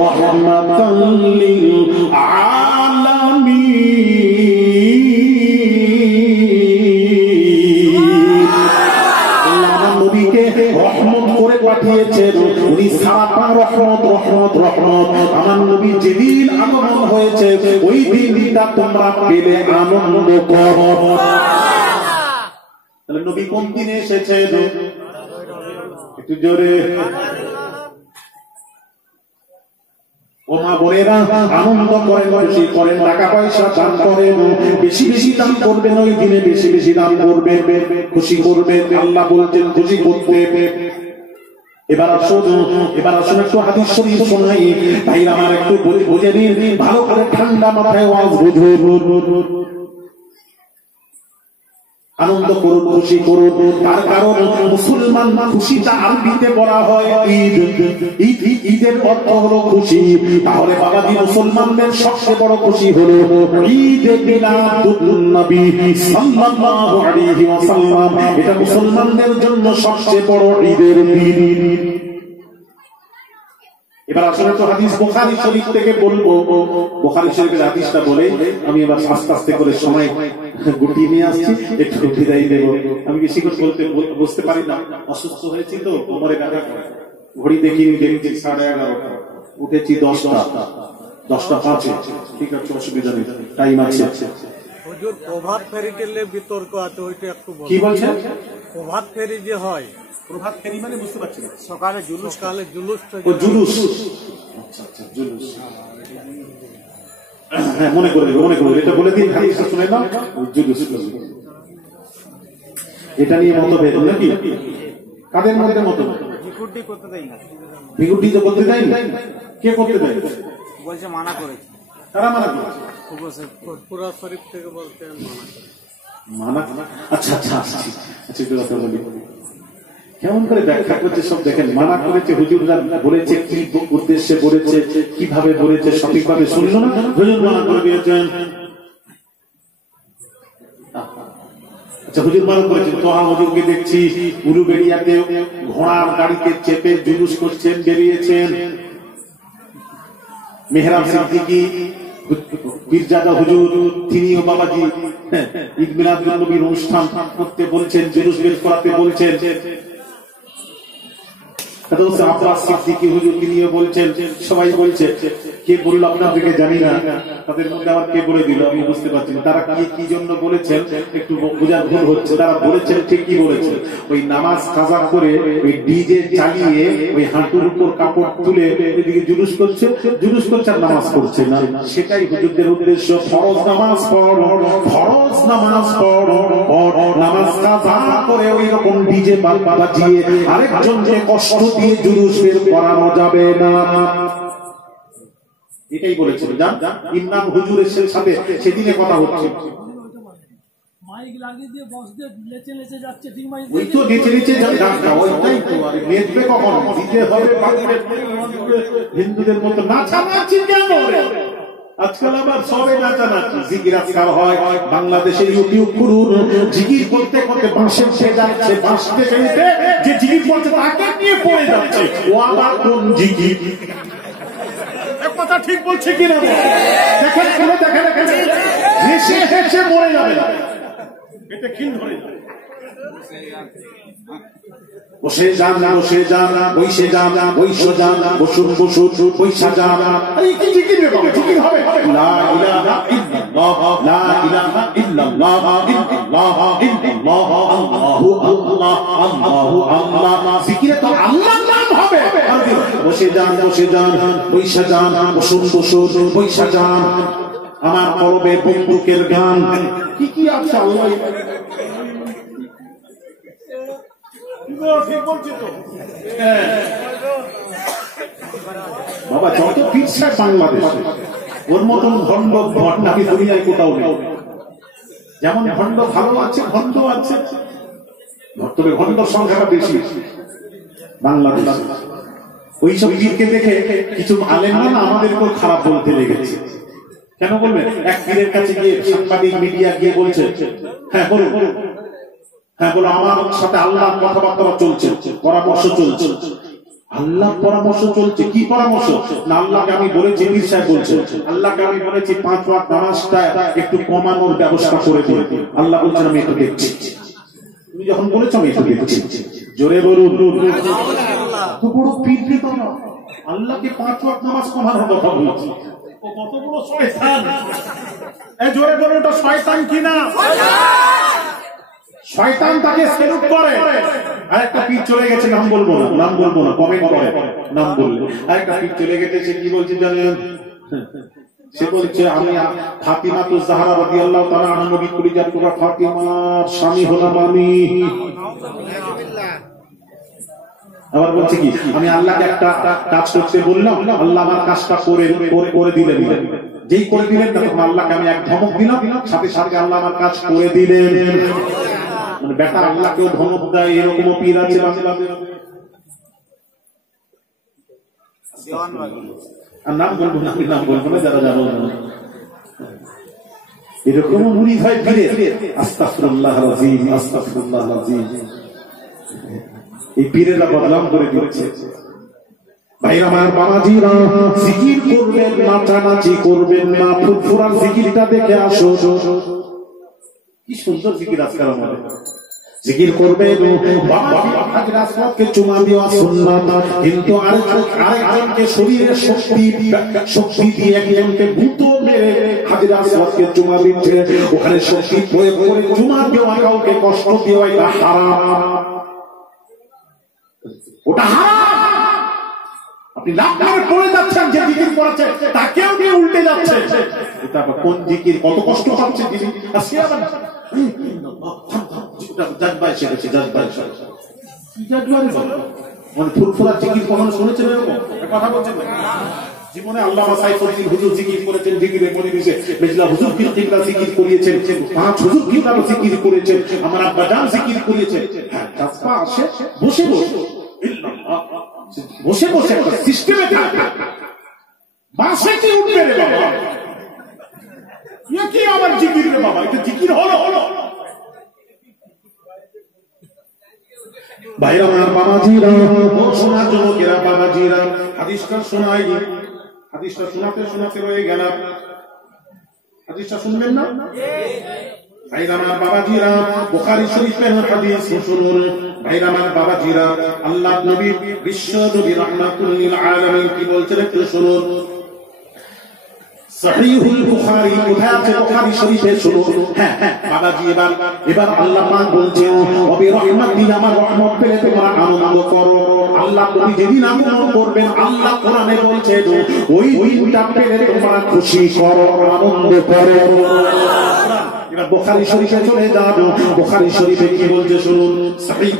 রাহমাতাল লিল পাঠিয়েছেন। উনি সারা রহমত, রহমত, রহমত। আমার নবী যেদিন আগমন হয়েছে ওই দিনটা তোমরা পেলে আনন্দ করো। তাহলে নবী কোন দিনে এসেছে? একটু জোরে। ও মা বোনেরা, আনন্দ করেন, খুশি করেন, টাকা পয়সা দান করেন, বেশি বেশি দান করবেন, ওই দিনে বেশি বেশি দান করবেন, খুশি করবেন। আল্লাহ বলছেন খুশি করতে। এবার আসুন একটু হাদিস শরীফ শোনাই। তাই আমার একটু বুঝে নিন, ভালো করে ঠান্ডা মাথায় ওয়াজ বুঝুন। আনন্দ করুন, খুশি করুন। তার কারণ মুসলমান খুশিটা আরবিতে বলা হয় ঈদ। ঈদের অর্থ হলো খুশি। তাহলে বাবাজি মুসলমানদের সবচেয়ে বড় খুশি হলো ঈদ মিলাদুন নবী সাল্লাল্লাহু আলাইহি ওয়াসাল্লাম। এটা মুসলমানদের জন্য সবচেয়ে বড় ঈদের দিন। এবার আসলে তো হাদিস বুখারী শরীফ থেকে বলবো। বুখারী শরীফের হাদিসটা বলে আমি এবার আস্তে আস্তে করে সময় গুটিয়ে নিয়ে আসছি, একটু বিদায় দেব। আমি বেশি করে বুঝতে পারি না, অসুস্থ হয়েছি তো, কোমরে ব্যথা করে। ঘড়ি দেখিনি, দেখছি 11:30, উঠেছি 10টা 5। ঠিক আছে, অসুবিধা নেই, টাইম আছে। হুজুর প্রভাত ফেরি টেলে বিতর্ক আছে, ওইটা একটু কি বলছেন? প্রভাত ফেরি যে হয় প্রভাত ফেরি মানে বুঝতে পারছি না। সকালে জুলুস, কালে জুলুস, ও জুলুস, আচ্ছা আচ্ছা জুলুস, হ্যাঁ মনে করবে এটা বলে দিন, হাদিসটা শুনে নাও। জুলুস এটা নিয়ে মতভেদ নাকি? কাদের মধ্যে মতভেদ? বিকুটি করতে দেয় না। বিকুটি তো করতে দেয় না, কে করতে দেয়? বলছে মানা করেছে। তারা মানা করেছে, পুরা শরীফ থেকে বলতে মানা। আচ্ছা আচ্ছা আচ্ছা একটু কথা বলি, কেমন করে ব্যাখ্যা করছে সব দেখেন। মানা করেছে, হুজুররা বলেছে, কি উদ্দেশ্যে বলেছে, কিভাবে বলেছে, সঠিকভাবে শুনল না, হুজুর মানা করে দিয়েছেন। আচ্ছা হুজুর মানা করেছেন, তো হুজুরকে দেখছি উলুবেড়িয়াতে ঘোড়ার গাড়িতে চেপে জুলুস করছেন, বেরিয়েছেন। মেহরাব সিদ্দিকী পীরজাদা হুজুর, তিনিও বাবাজি ঈদ মিলাদুন নবীর অনুষ্ঠান করতে বলছেন, জুলুস বের করাতে বলছেন। আব্বাস সিদ্দিকী হুজুর তিনিও বলছেন, সবাই বলছে। কে বললো আপনাদেরকে জানি না, তাদের মধ্যে আবার কে বলে দিল আমি বুঝতে পারছি না। তারা কি জন্য বলেছেন একটু বোঝার ভুল হচ্ছে। তারা বলেছেন ঠিক কি বলেছেন, ওই নামাজ কাজা করে ওই ডিজে চালিয়ে ওই হাঁটুর উপর কাপড় তুলে এদিকে জুলুস করছে আর নামাজ পড়ছে না। সেটাই হুজুরদের উদ্দেশ্য। ফরজ নামাজ পড়ো, ফরজ নামাজ পড়ো, নামাজ কাজা করে ওই রকম ডিজে বাজিয়ে আরেকজনকে কষ্ট দিয়ে জুলুস বের করানো যাবে না। এটাই বলেছিল। ইমাম হুজুরের সাথে সেদিনে কথা হচ্ছে, মাইক লাগিয়ে দিয়ে বস দিয়ে লেচে লেচে যাচ্ছে, ওই তো নেচে নেচে ওইটাই তো। আর নেচবে কখন? দিতে হবে হিন্দুদের মতো নাচানাচি কেন? আজকাল আবার সবে নাচানাচি, জিকির আজকাল হয়। বাংলাদেশে ইউটিউব করুন, জিকির করতে করতে বাঁশে উঠে যাচ্ছে, বাঁশ থেকে উঠে যে জিকির করছে তাকে নিয়ে পড়ে যাচ্ছে। ও আবার কোন জিকির? কথা ঠিক বলছে কিনা দেখেন, হেসে হেসে মরে যাবে, এটা ক্ষীণ ধরে যাবে। বসে যান না, বসে যান না, বইসে যান না, বইসো যান না, বসুন বসুন, বইসা যান না। কি জিকির হবে? লা ইলাহা ইল্লাল্লাহ, লা ইলাহা ইল্লাল্লাহ, ইল্লাল্লাহ ইল্লাল্লাহ, আল্লাহু আল্লাহ, আল্লাহু আল্লাহ। জিকিরে তো আল্লাহর নাম হবে। বসে যান, বইসা যান, বসুন বসুন, বইসা যান। আমার কলবে বন্দুকের গান কি আছে আল্লাহ ঠিক বলছি তো। বাবা যত পিছছে বাংলাদেশ, ওর মতন ভণ্ড ভট নাকি দুনিয়ায় কোথাও নেই। যেমন ভণ্ড ভালো আছে, ভণ্ড আছে, তবে ভণ্ডর সংখ্যাটা বেশি বাংলাদেশ। ওইসব পীরকে দেখে কিছু আলেমরা আমাদেরকেও খারাপ বলতে লেগেছে। কেন বলবেন? এক পীরের কাছে গিয়ে সাংবাদিক মিডিয়া গিয়ে বলছে, হ্যাঁ বলো, হ্যাঁ বলো, আমার সাথে আল্লাহর কথাবার্তা চলছে, পরামর্শ চলছে। আল্লাহ পরামর্শ চলছে? কি পরামর্শ? না আল্লাহকে আমি বলেছি, পীর সাহেব বলছে, আল্লাহকে আমি বলেছি 5 ওয়াক্ত নামাজটা একটু কমানোর ব্যবস্থা করে দিন। আল্লাহ বলছেন আমি একটু দেখছি। তুমি যখন বলেছো আমি একটু দেখছি। জোরে বলুন। তো বড় পীর তো না, আল্লাহকে 5 ওয়াক্ত নামাজ কমানোর কথা বলছে। ও কত বড় শয়তান! জোরে বলুন, ওটা শয়তান কিনা? শয়তান তাকে সেলুট করে। আরেকটা পীর চলে গেছে, নাম বলবো না, কমেন্ট করে নাম বললে। আরেকটা পীর চলে গেছে, সে কি বলছে জানেন? সে বলছে আমি ফাতিমা তো জাহরা রাদিয়াল্লাহু তাআলা আনহা, নবী কলিজার টুকরা ফাতিমার স্বামী হলাম আমি। আবার বলছে কি, আমি আল্লাহকে একটা কাজ করতে বললাম, আল্লাহ আমার কাজটা করে দিলেন। যেই করে দিলেন তখন আল্লাহকে আমি এক ধমক দিলাম, সাথে সাথে আল্লাহ আমার কাজ করে দিলেন। মানে বেটা আল্লাহকেও ধমক দেয়, এরকমও পীর আছে বাংলাদেশে। আর নাম বলবো না, আমি নাম বলবো না, যারা জানো এরকমও মুরিদ হয় পীরের। আস্তাগফিরুল্লাহল আযীম, আস্তাগফিরুল্লাহল আযীম। এই পীরেরা বদনাম করে দিচ্ছে। ভাইরা আমার, বাবাজিরা, জিকির করবেন, নাচানাচি করবেন না। ফুরফুরার জিকিরটা দেখে আসো। কি সুন্দর জিকির আজকাল আমাদের। জিকির করবেন, হাজরে আসওয়াদকে চুমা দেওয়া সুন্নাত, কিন্তু আরেকজনকে শরীরে শক্তি দিয়ে একজনকে গুঁতো মেরে হাজরে আসওয়াদকে চুমা দিচ্ছে। ওখানে শক্তি প্রয়োগ করে চুমা দেওয়া, কাউকে কষ্ট দেওয়া, এটা হারাম। ওটা হারাম। আপনি লাভ করে পড়ে যাচ্ছেন, যে জিকির করেছে তাকেও নিয়ে উল্টে যাচ্ছে। এটা আবার কোন জিকির, কত কষ্ট পাচ্ছে যিনি, আর সে আবার জাজবাই সেরেছে, জাজবাই সেরেছে। কি জাজবাই বলে? মানে ফুরফুরা জিকির কখনো শুনেছেন এরকম? কথা বলছেন না? জীবনে আল্লামা সাইফুদ্দিন হুজুর জিকির করেছেন, জিকিরের পরিবেশে মেজলা হুজুর কিবলা জিকির করিয়েছেন, পাঁচ হুজুর কিবলা জিকির করেছেন, আমার আব্বা জান জিকির করিয়েছেন। হ্যাঁ, জাজবা আসে বসে বসে, বসে বসে একটা সিস্টেমে থাকে। বাসে কি উঠবে রে বাবা? কি আবার জিকির রে বাবা? এটা জিকির হলো হলো। ভাইরা বাবাজিরা, শোনার জন্য কেরা বাবাজিরা, হাদিসটা শোনাই, হাদিসটা শোনাতে শোনাতে রয়ে গেলাম। হাদিসটা শুনবেন না ভাইরা আমার বাবাজিরা? বুখারী শরীফের হাদিস শুনুন ভাইরা আমার বাবাজিরা। আল্লাহ নবী, বিশ্ব নবী রাহমাতুল লিল আলামিন কি বলছেন একটু শুনুন। সহিহুল বুখারী, কোথায় আছে বুখারী শরীফে? শুনুন। হ্যাঁ বাবাজি, এবার আল্লাহ পাক বলছেন, ওয়া রাহমাতি, আমার রহমত পেলে তোমরা আনন্দ করো। আল্লাহ নবী যেদিন আনন্দ করবেন, আল্লাহ কোরআনে বলছেন ওই দিনটা পেলে তোমরা খুশি করো, আনন্দ করো। এবার বুখারী শরীফে চলে যাব। বুখারী শরীফে কি বলছে শুনুন। সহিহ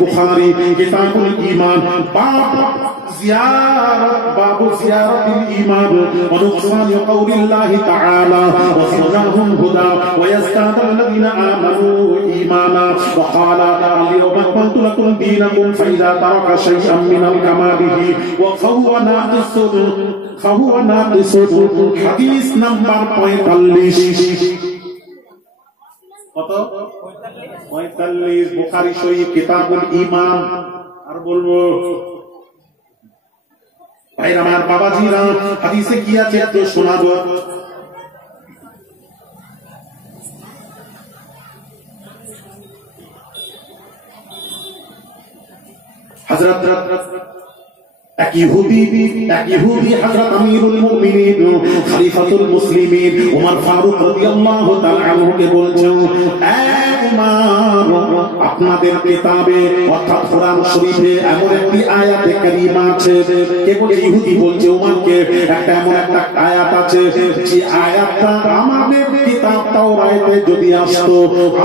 বুখারী কিতাবুল ঈমান, বাবু জিয়ারাতিল ঈমান ওয়া নুকসান কওলিল্লাহি তাআলা ওয়া জিদনাহুম হুদা ওয়া ইয়াজদাদুল্লাযিনা আমানু ঈমানা ওয়া ক্বালা আল-ইয়াওমা আকমালতু লাকুম দীনাকুম ফাইযা তারাকা শাইআন মিনাল কামালিহি ওয়া ফাহুয়া নাকিসুন। হাদিস নাম্বার 45। কত? 45। বুখারী শরীফ কিতাবুল ঈমান। আর বলবো ভাইরা আমার বাবাজিরা, হাদিসে কি আছে একটু শোনাবো। হযরত এক ইহুদি হযরত আমিরুল মুমিনিন খলিফাতুল মুসলিমিন ওমর ফারুক রাদিয়াল্লাহু তাআলা আনহুকে বলছেন, আপনাদের কিতাবে অর্থাৎ কোরআন শরীফে এমন একটি আয়াতে কারিমা আছে। কেবল ইহুদি বলছে ওমরকে, একটা এমন একটা আয়াত আছে যে আয়াতটা আমাদের কিতাব তাওরাতে যদি আসতো,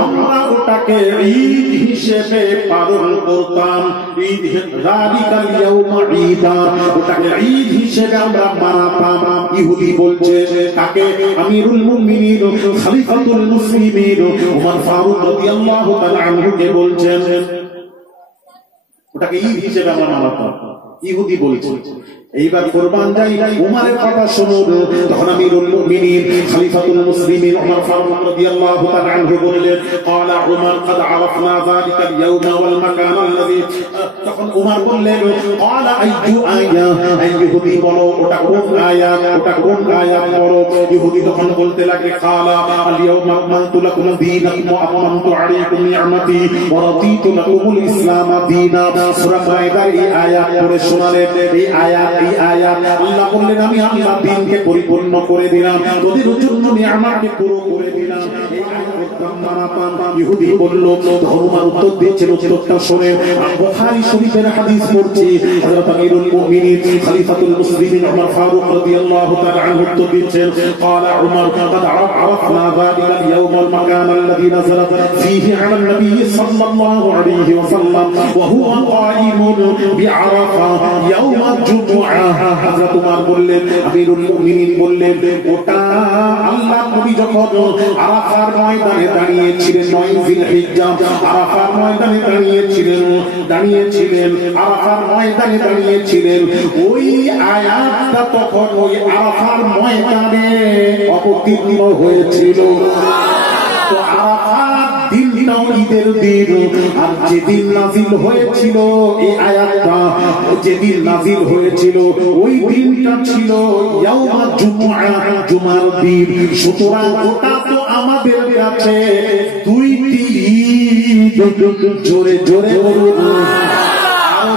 আমরা ওটাকে ঈদ হিসেবে পালন করতাম। ঈদ যালিকাল ইয়াউমা ঈদা, ওটাকে ঈদ হিসেবে আমরা মানাতাম। ইহুদি বলছে তাকে আমিরুল মুমিনিন খলিফাতুল মুসলিমিন ওমর ফারুক রাদিয়াল্লাহু তাআলা আনহুকে বলছেন ওটাকে ঈদ হিসেবে আমরা মানাতাম। ইহুদি বলছে। এইবার কুরবান যাই উমরের কথা শুনুন। তখন আমিরুল মুমিনিন খলিফাতুল মুসলিমিন ওমর ফারুক রাদিয়াল্লাহু তাআলা আনহু বললেন, ক্বালা উমর কদ আরাফনা যালিকা আল-ইয়াওমা ওয়াল মাকান আল্লাযী। তখন উমর বললেন, ক্বালা আইয়ু আয়া, ইহুদি বলো ওটা কোন আয়াত, ওটা কোন আয়াত বলো। ইহুদি তখন বলতে লাগে, ক্বালা আল-ইয়াওমা আকমালতু লাকুম দীনাকুম ওয়া আতমামতু আলাইকুম নি'মাতি ওয়া রাদিতু লাকুমুল ইসলাম দীনা। সূরা মাইদার এই আয়াত পড়ে শোনালেন। এই আয়াত আল্লাহ বললেন, আমি আল্লাহ দ্বীনকে পরিপূর্ণ করে দিলাম, তোদের জন্য নিয়ামতকে পুরো করে দিলাম। এই আয়াত মানাতাম। ইহুদি বলল, ধর্মার উত্তর দিচ্ছেন, উত্তরটা শুনে বুখারী শরীফের হাদিস পড়ছি। হযরত আমিরুল মুমিনিন খলিফাতুল মুসলিমিন ওমর ফারুক রাদিয়াল্লাহু তাআলা আনহু উত্তর দিচ্ছেন, ক্বালা উমর কদ আরাফনা যালিকা আল-ইয়াওম ওয়াল মাকান আল্লাযী নাযালাত ফীহি আলা আন-নবী সাল্লাল্লাহু আলাইহি ওয়া সাল্লাম ওয়া হুয়া কায়িমুন বিআরাফা ইয়াওম আল-জুমআহ। হযরত উমর বললেন, আমিরুল মুমিনিন বললেন, ওটা আল্লাহ নবী যখন আরাফার ময়দানে দাঁড়িয়েছিলেন, 9 জিলহিজ্জা আরাফার ময়দানে দাঁড়িয়েছিলেন, আরাফার ময়দানে দাঁড়িয়েছিলেন, ওই আয়াতটা তখন ওই আরাফার ময়দানে অবতীর্ণ হয়েছিল। তো আরাফার দিনটাও ঈদের দিন, আর যেদিন নাজিল হয়েছিল এই আয়াতটা, যেদিন নাজিল হয়েছিল ওই দিনটা ছিল ইয়াউমা জুমআ, জুমার দিন। সুতরাং ওটা তো আমাদের কাছে দুইটি ঈদ। জোরে জোরে বলুন,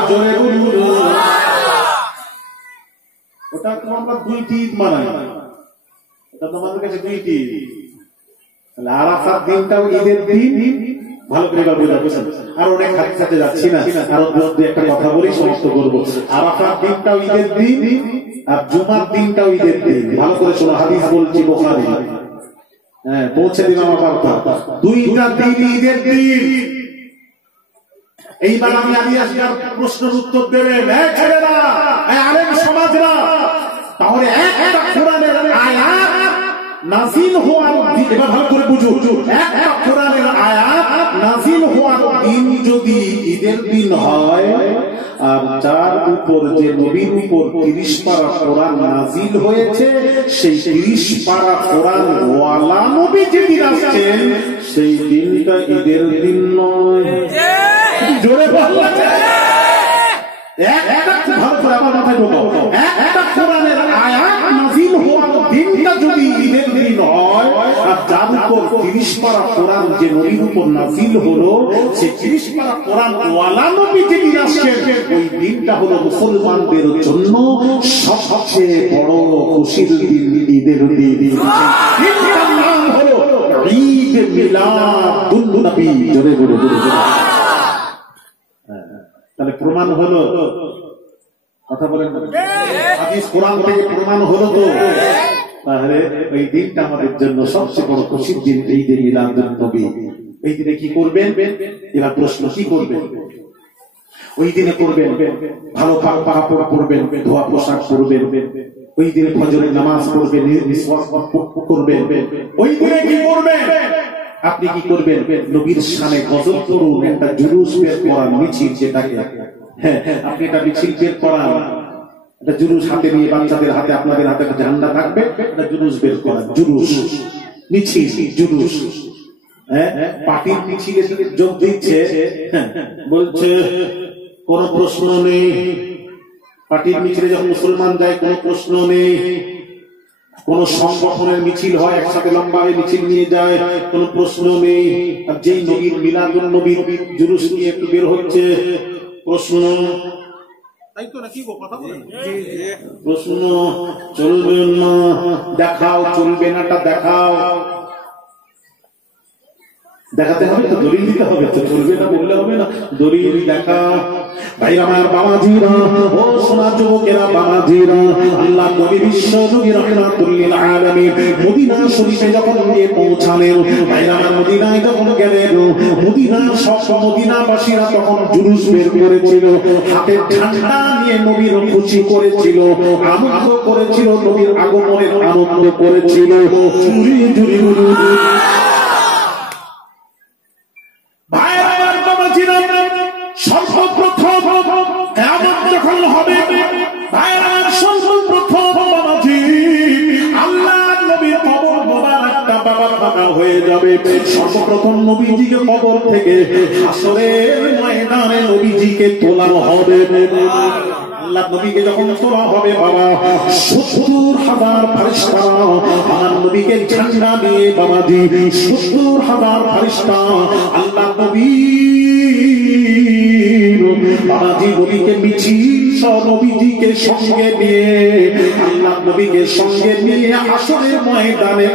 জোরে বলুন। ওটা তো আমরা দুইটি ঈদ মানাই, ওটা তো আমাদের কাছে দুইটি ঈদ। আরাফার দিনটাও ঈদের দিন, ভালো করে এবার বোঝাচ্ছেন। আর অনেক হাদিসে যাচ্ছি না, আরো দু একটা কথা বলি সমাপ্ত করবো। আরাফার দিনটাও ঈদের দিন, আর জুমার দিনটাও ঈদের দিন। ভালো করে শোনো, হাদিস বলছি বুখারী। হ্যাঁ, পৌঁছে দিলাম আমার বার্তা। দুইটা দিন ঈদের দিন। এইবার আমি আসগার প্রশ্নের উত্তর দেবেন। ছেলেরা, আলেম সমাজরা, তাহলে একটা কোরআনের আয়াত নাযিল হওয়ার দিন, এবার ভালো করে বুঝো, একটা কোরআনের আয়াত নাযিল হওয়ার দিন যদি ঈদের দিন হয়, আর যার উপর যে নবীর উপর 30 পারা কোরআন নাযিল হয়েছে, সেই 30 পারা কোরআন ওয়ালা নবী যেদিন আসছেন, সেই দিনটা ঈদের দিন নয়। জোরে বলো, একটা ভালো করে আমার মাথায় ঢোকাও। একটা কোরআনের আয়াত নাযিল হওয়ার দিনটা যদি ঈদের দিন হয়, আর যার উপর 30 পারা কোরআন যে নবীর উপর নাযিল হলো, সেই 30 পারা কোরআন ওয়ালা নবী যেদিন আসছেন, ওই দিনটা হলো মুসলমানদের জন্য সবচেয়ে বড় খুশির দিন, ঈদের দিন। দিনটার নাম হলো ঈদ মিলাদুন নবী। জোরে বলে বলে। তাহলে প্রমাণ হলো, কথা বলেন, হাদিস কোরআন থেকে প্রমাণ হলো তো। তাহলে ওই দিনটা আমাদের জন্য সবচেয়ে বড় খুশির দিন, ঈদে মিলাদুন নবী। এই দিনে কি করবেন? এবার প্রশ্ন, কি করবেন? ওই দিনে করবেন ভালো কাপড় পরবেন, ধোয়া পোশাক পরবেন, ওই দিনে ফজরের নামাজ পড়বেন, মিসওয়াক করবেন। ওই দিনে কি করবেন? আপনি কি করবেন? নবীর শানে গজল করুন, একটা জুলুস বের করান, মিছিল যেটাকে, হ্যাঁ আপনি একটা মিছিল বের করান, একটা জুলুস হাতে নিয়ে, বাচ্চাদের হাতে, আপনাদের হাতে একটা ঝান্ডা থাকবে, একটা জুলুস বের করান, জুলুস মিছিল, জুলুস। হ্যাঁ, পার্টির মিছিলে যোগ দিচ্ছে, বলছে কোন প্রশ্ন নেই। পার্টির মিছিলে যখন মুসলমান যায়, কোন প্রশ্ন নেই। কোন সংগঠনের মিছিল হয়, একসাথে লম্বা মিছিল নিয়ে যায়, কোন প্রশ্ন নেই। আর যেই নবীর মিলাদুন নবীর জুলুস নিয়ে একটু বের হচ্ছে, প্রশ্ন, তাই তো নাকি কথা বলেন? প্রশ্ন চলবে না, দেখাও, চলবে নাটা দেখাও, দেখাতে হবে তো, দলিল দিতে হবে তো, চলবে না বললে হবে না, দলিল দেখাও। ভাই আমার বাবাজিরা, ও সোনার যুবকেরা, বাবাজিরা, আল্লাহ নবী বিশ্ব নবী রাহমাতুল লিল আলামিন মদিনা শরীফে যখন গিয়ে পৌঁছালেন, ভাই আমার মদিনায় যখন গেলেন, মদিনার সব মদিনাবাসীরা তখন জুলুস বের করেছিল, হাতে ঠান্ডা নিয়ে নবীর খুশি করেছিল, আনন্দ করেছিল, নবীর আগমনের আনন্দ করেছিল। জুরি জুরি সর্বপ্রথম কিয়ামত যখন হবে, ভাইয়ের সর্বপ্রথম বাবাজি আল্লাহর নবীর কবর মোবারকটা বাবা হয়ে যাবে। সর্বপ্রথম নবীজিকে কবর থেকে হাসরের ময়দানে নবীজিকে তোলানো হবে। আল্লাহ নবীকে যখন তোলা হবে, বাবা 70,000 ফেরেশতা আমার নবীকে ঝান্ডা দিয়ে, বাবাজি 70,000 ফেরেশতা আল্লাহ নবী বাবাজি নবীকে মিছিল সহ নবীজিকে সঙ্গে নিয়ে, আল্লাহ নবীকে সঙ্গে নিয়ে হাসরের ময়দানে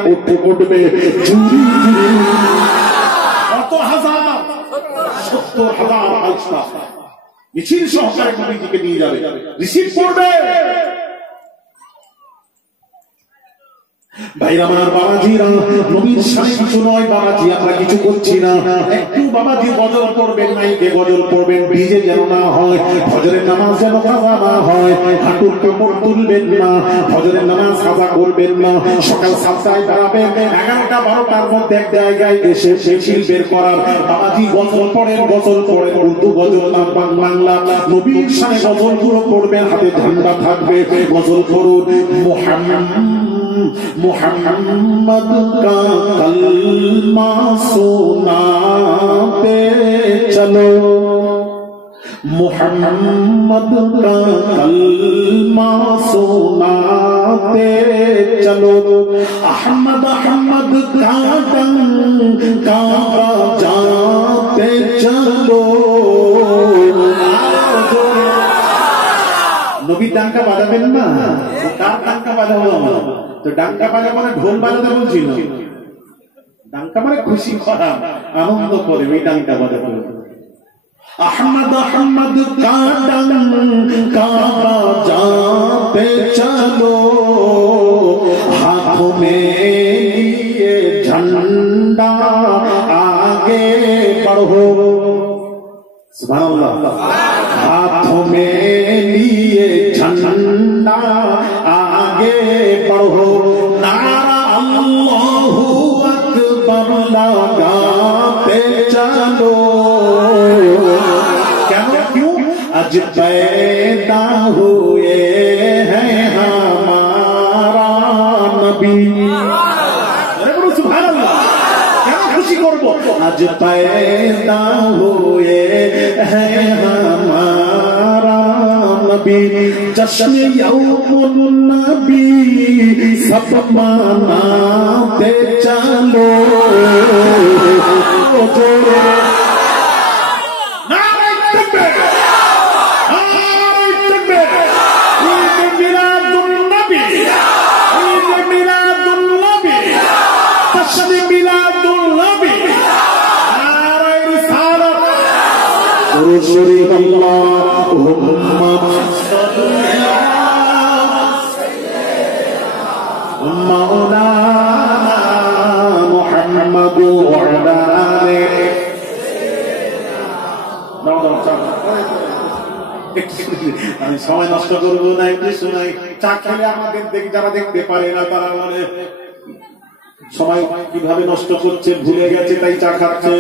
উঠবে। জুরি জুরি কত হাজার? 70,000 ফেরেশতা মিছিল সহকারে নবীজিকে নিয়ে যাবে, রিসিভ করবে। ভাইরা আমার বাবাজিরা, নবীর শানে কিছু নয় বাবাজি, আমরা কিছু করছি না। একটু বাবাজি গজল পড়বেন, মাইকে গজল পড়বেন, ভিজে যেন না হয়, ফজরের নামাজ যেন কাজা না হয়, হাঁটুর কোমর তুলবেন না, ফজরের নামাজ কাজা করবেন না। সকাল 7টায় দাঁড়াবেন, 11টা 12টার মধ্যে এক জায়গায় এসে মিছিল বের করার। বাবাজি গজল পড়েন, উর্দু গজল না বাংলা, নবীর শানে গজল গুলো পড়বেন, হাতে ঝান্ডা থাকবে, গজল পড়ুন। मोहम्मद का कलमा सुनाते चलो, मोहम्मद का कलमा सुनाते चलो, अहमद अहमद का डंका जाते चलो। নবী ডাঙ্কা বাজাবেন না, কার ডাঙ্কা বাজাবো? তো ডাঙ্কা বাজাবো না, ঢোল বাজাতে বলছিল। ডাঙ্কা মানে খুশি করা, আনন্দ করে ওই ডাঙ্কা বাজাতে। अहमद अहमद का डंका बजाते चलो, हाथों में लिए झंडा आगे बढ़ो। सुभान अल्लाह। हाथों में लिए झंडा आगे बढ़ो, नारा अल्लाहू अकबर लगाते चलो। आज पैदा हुए हैं हमारा नबी। अरे बोलो सुभान अल्लाह, क्या खुशी करबो। आज पैदा हुए हैं हमारा नबी, जश्न यौमुन नबी सब मनाते चलो। আমি সময় নষ্ট করবো না, একটু শোনাই। চা খেলে আমাদের দেখি যারা দেখতে পারে না তারা বলে সময় কিভাবে নষ্ট করছে, ভুলে গেছে তাই চা খাচ্ছে।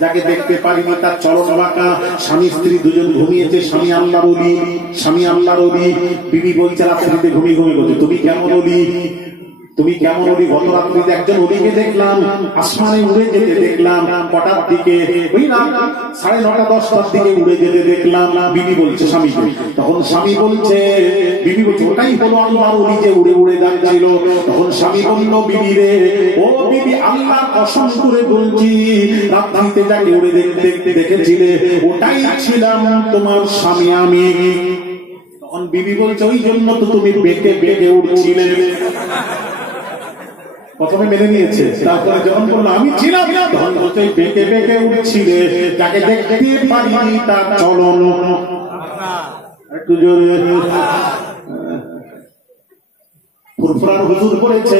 যাকে দেখতে পারিনি তার চরণ বাঁকা। স্বামী স্ত্রী দুজন ঘুমিয়েছে, স্বামী আল্লাহর ওলি, স্বামী আল্লাহর ওলি। বিবি বলছে রাত্রিতে ঘুমিয়ে ঘুমিয়ে বলছে তুমি কেমন ওলি, তুমি কেমন ওলি। গত রাত্রিতে একজন ওলিকে দেখলাম আসমানে উড়ে যেতে দেখলাম, কটার দিকে ওই না 9:30 10টার দিকে উড়ে যেতে দেখলাম। বিবি বলছে স্বামীকে, তখন স্বামী বলছে, বিবি বলছে ওটাই হলো আল্লাহর ওলি যে উড়ে উড়ে যাচ্ছিল। তখন স্বামী বলল বিবি রে, ও বিবি আল্লাহর কসম করে বলছি রাত্রিতে যাকে উড়ে দেখতে দেখেছিলে ওটাই ছিলাম তোমার স্বামী আমি। তখন বিবি বলছে ওই জন্য তো তুমি বেঁকে বেঁকে উঠছিলে। প্রথমে মেনে নিয়েছে, তারপরে যখন বললো আমি ছিলাম তখন বলছে বেঁকে বেঁকে উঠছিলে, যাকে দেখতে পারিনি তার চলন। একটু জোরে ফুরফুরার হুজুর বলেছে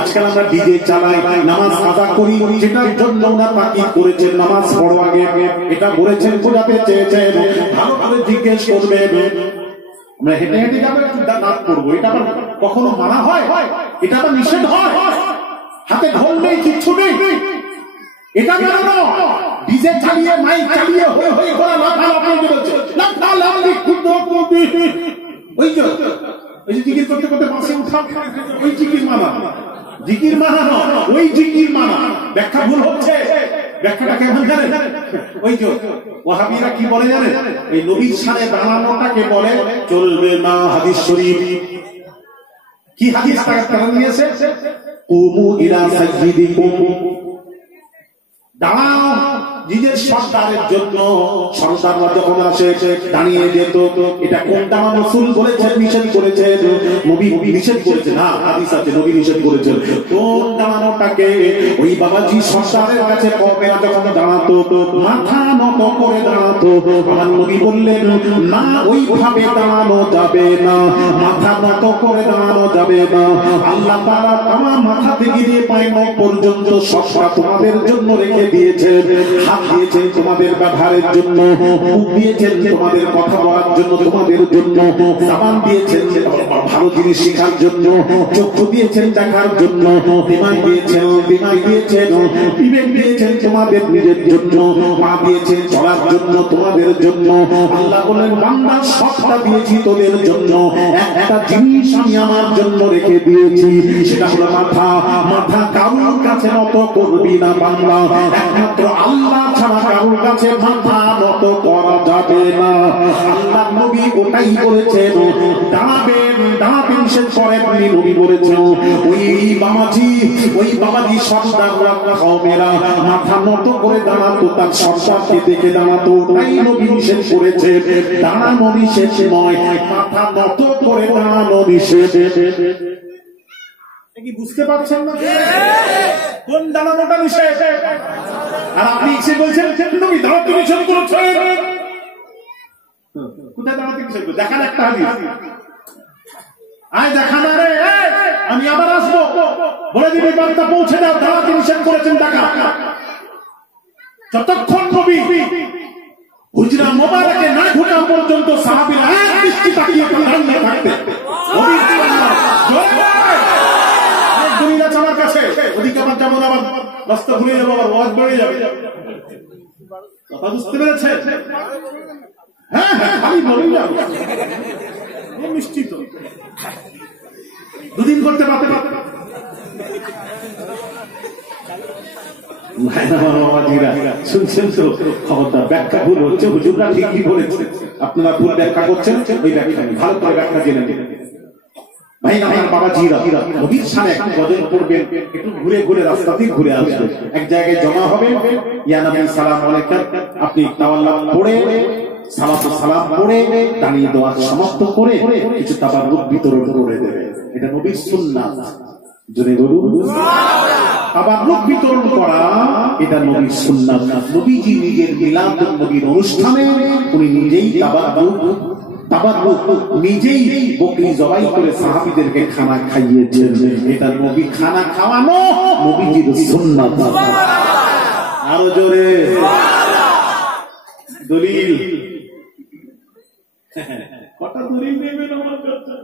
আজকাল আমরা ডিজে চালাই, নামাজ কাজা করি, যেটার জন্য ওনার তাকিদ করেছেন নামাজ পড়ো আগে, এটা বলেছেন বোঝাতে চেয়েছেন। ভালো করে জিজ্ঞেস করবেন, আমরা হেঁটে হেঁটে যাবো নাচ করবো, এটা আবার কখনো মানা হয়? এটা আবার নিষেধ হয়? হাতে ঢোল নেই, কিচ্ছু নেই, এটা মানা নয়। ডিজে চালিয়ে মাইক চালিয়ে হয়ে হয়ে করা লাফালাফি চলছে, লাফালাফি ওই যে ওই যে জিকির করতে করতে পাশে উঠা, ওই জিকির মানা, জিকির মানা নয়, ওই জিকির মানা। ব্যাখ্যা ভুল হচ্ছে। ব্যাখ্যাটা কেমন জানেন? ওই যে ওয়াহাবিরা কি বলে জানেন? এই নবীর সানে দাঁড়ানোটাকে বলে চলবে না হাদিস শরীফ। কি হাদিস তারা নিয়েছে? কুমু ইলা সাইয়্যিদিকুম, দাঁড়াও নিজের সরকারের জন্য। সরকাররা যখন আসে দাঁড়িয়ে যেত, এটা কোন দাঁড়া রাসূল বলেছেন নিষেধ করেছেন, নবী নিষেধ করেছেন। না, হাদিস আছে নবী নিষেধ করেছেন। কোন দাঁড়ানোটাকে? ওই বাবাজি সরকারের কাছে কবেরা যখন দাঁড়াতো মাথা নত করে দাঁড়াতো, আমার নবী বললেন না ওইভাবে দাঁড়ানো যাবে না, মাথা নত করে দাঁড়ানো যাবে না। আল্লাহ তাআলা আমার মাথা থেকে দিয়ে পায় নখ পর্যন্ত সবটা তোমাদের জন্য রেখে দিয়েছেন। হাত দিয়েছেন তোমাদের ব্যবহারের জন্য, মুখ দিয়েছেন তোমাদের কথা বলার জন্য, তোমাদের জন্য জবান দিয়েছেন ভালো জিনিস শেখার জন্য, চক্ষু দিয়েছেন দেখার জন্য, দিমাগ দিয়েছেন বিবেক দিয়েছেন তোমাদের নিজের জন্য, পা দিয়েছেন চলার জন্য তোমাদের জন্য। আল্লাহ বলেন বান্দা সবটা দিয়েছি তোদের জন্য, একটা জিনিস আমি আমার জন্য রেখে দিয়েছি, সেটা হলো মাথা। মাথা কারোর কাছে নত করবি না বান্দা, একমাত্র আল্লাহ ছাড়া কারোর কাছে মাথা নত করা যাবে না। আল্লাহ নবী ওটাই বলেছেন, দাঁড়াবে নিষেধ করেননি, নবী বলেছেন ওই বাবাজি সর্দাররা কওমেরা মাথা নত করে দাঁড়াতো, তার সর্দারকে দেখে দাঁড়াতো, তাই নবী নিষেধ করেছে। দাঁড়ানো নিষেধ নয়, মাথা নত করে দাঁড়ানো নিষেধ। কি বুঝতে পারছেন না? কোন দাঁড়ানোটা নিষেধ? আর আপনি এসে বলছেন তুমি দাঁড়াতে নিষেধ করেছেন। কোথায় দাঁড়াতে নিষেধ করেছেন? দেখান একটা হাদিস। আয় দেখান। আরে আমি আবার আসবো, বলে দিবি বার্তা পৌঁছে দাও, দাঁড়াতে নিষেধ করেছেন দেখা। যতক্ষণ নবী হুজরা মোবারকে না ঢোকা পর্যন্ত সাহাবীরা এক দৃষ্টি তাকিয়ে দাঁড়িয়ে থাকতেন। আমার কাছে ওদিকে আমার যেমন আবার রাস্তা ভুলে যাবো, আবার ওয়াজ বেড়ে যাবে। কথা বুঝতে পেরেছে? হ্যাঁ হ্যাঁ, খালি বলেই যাবো মিষ্টি তো দুদিন করতে পারতে পারতে। শুনছেন তো খবরদার, ব্যাখ্যা ভুল হচ্ছে, হুজুররা ঠিকই বলেছে, আপনারা ভুল ব্যাখ্যা করছেন। ওই ব্যাখ্যা ভালো করে ব্যাখ্যা জেনে নেবেন। ভাই আমার বাবাজিরা নবীর সামনে একটু গজল পড়বেন, একটু ঘুরে ঘুরে রাস্তাতেই ঘুরে আসবেন, এক জায়গায় জমা হবেন, ইয়া নবী সালাম আলাইকুম, আপনি তাওয়াল্লাহ পড়ে সালাতু সালাম পড়ে দাঁড়িয়ে দোয়া সমাপ্ত করে কিছু তাবাররুক বিতরণ করে দেবেন। এটা নবীর সুন্নাত। জোরে বলুন সুবহানাল্লাহ। তাবাররুক বিতরণ করা এটা নবীর সুন্নাত। নবীজি নিজের মিলাদুন নবীর অনুষ্ঠানে উনি নিজেই তাবাররুক নিজেই বকরি জবাই করে সাহাবীদেরকে খানা খাইয়েছেন। এটা নবী খানা খাওয়ানো নবীজির সুন্নাত। সুবহানাল্লাহ। আরো জোরে সুবহানাল্লাহ। দলিল কটা দলিল নেবেন আমার কাছে?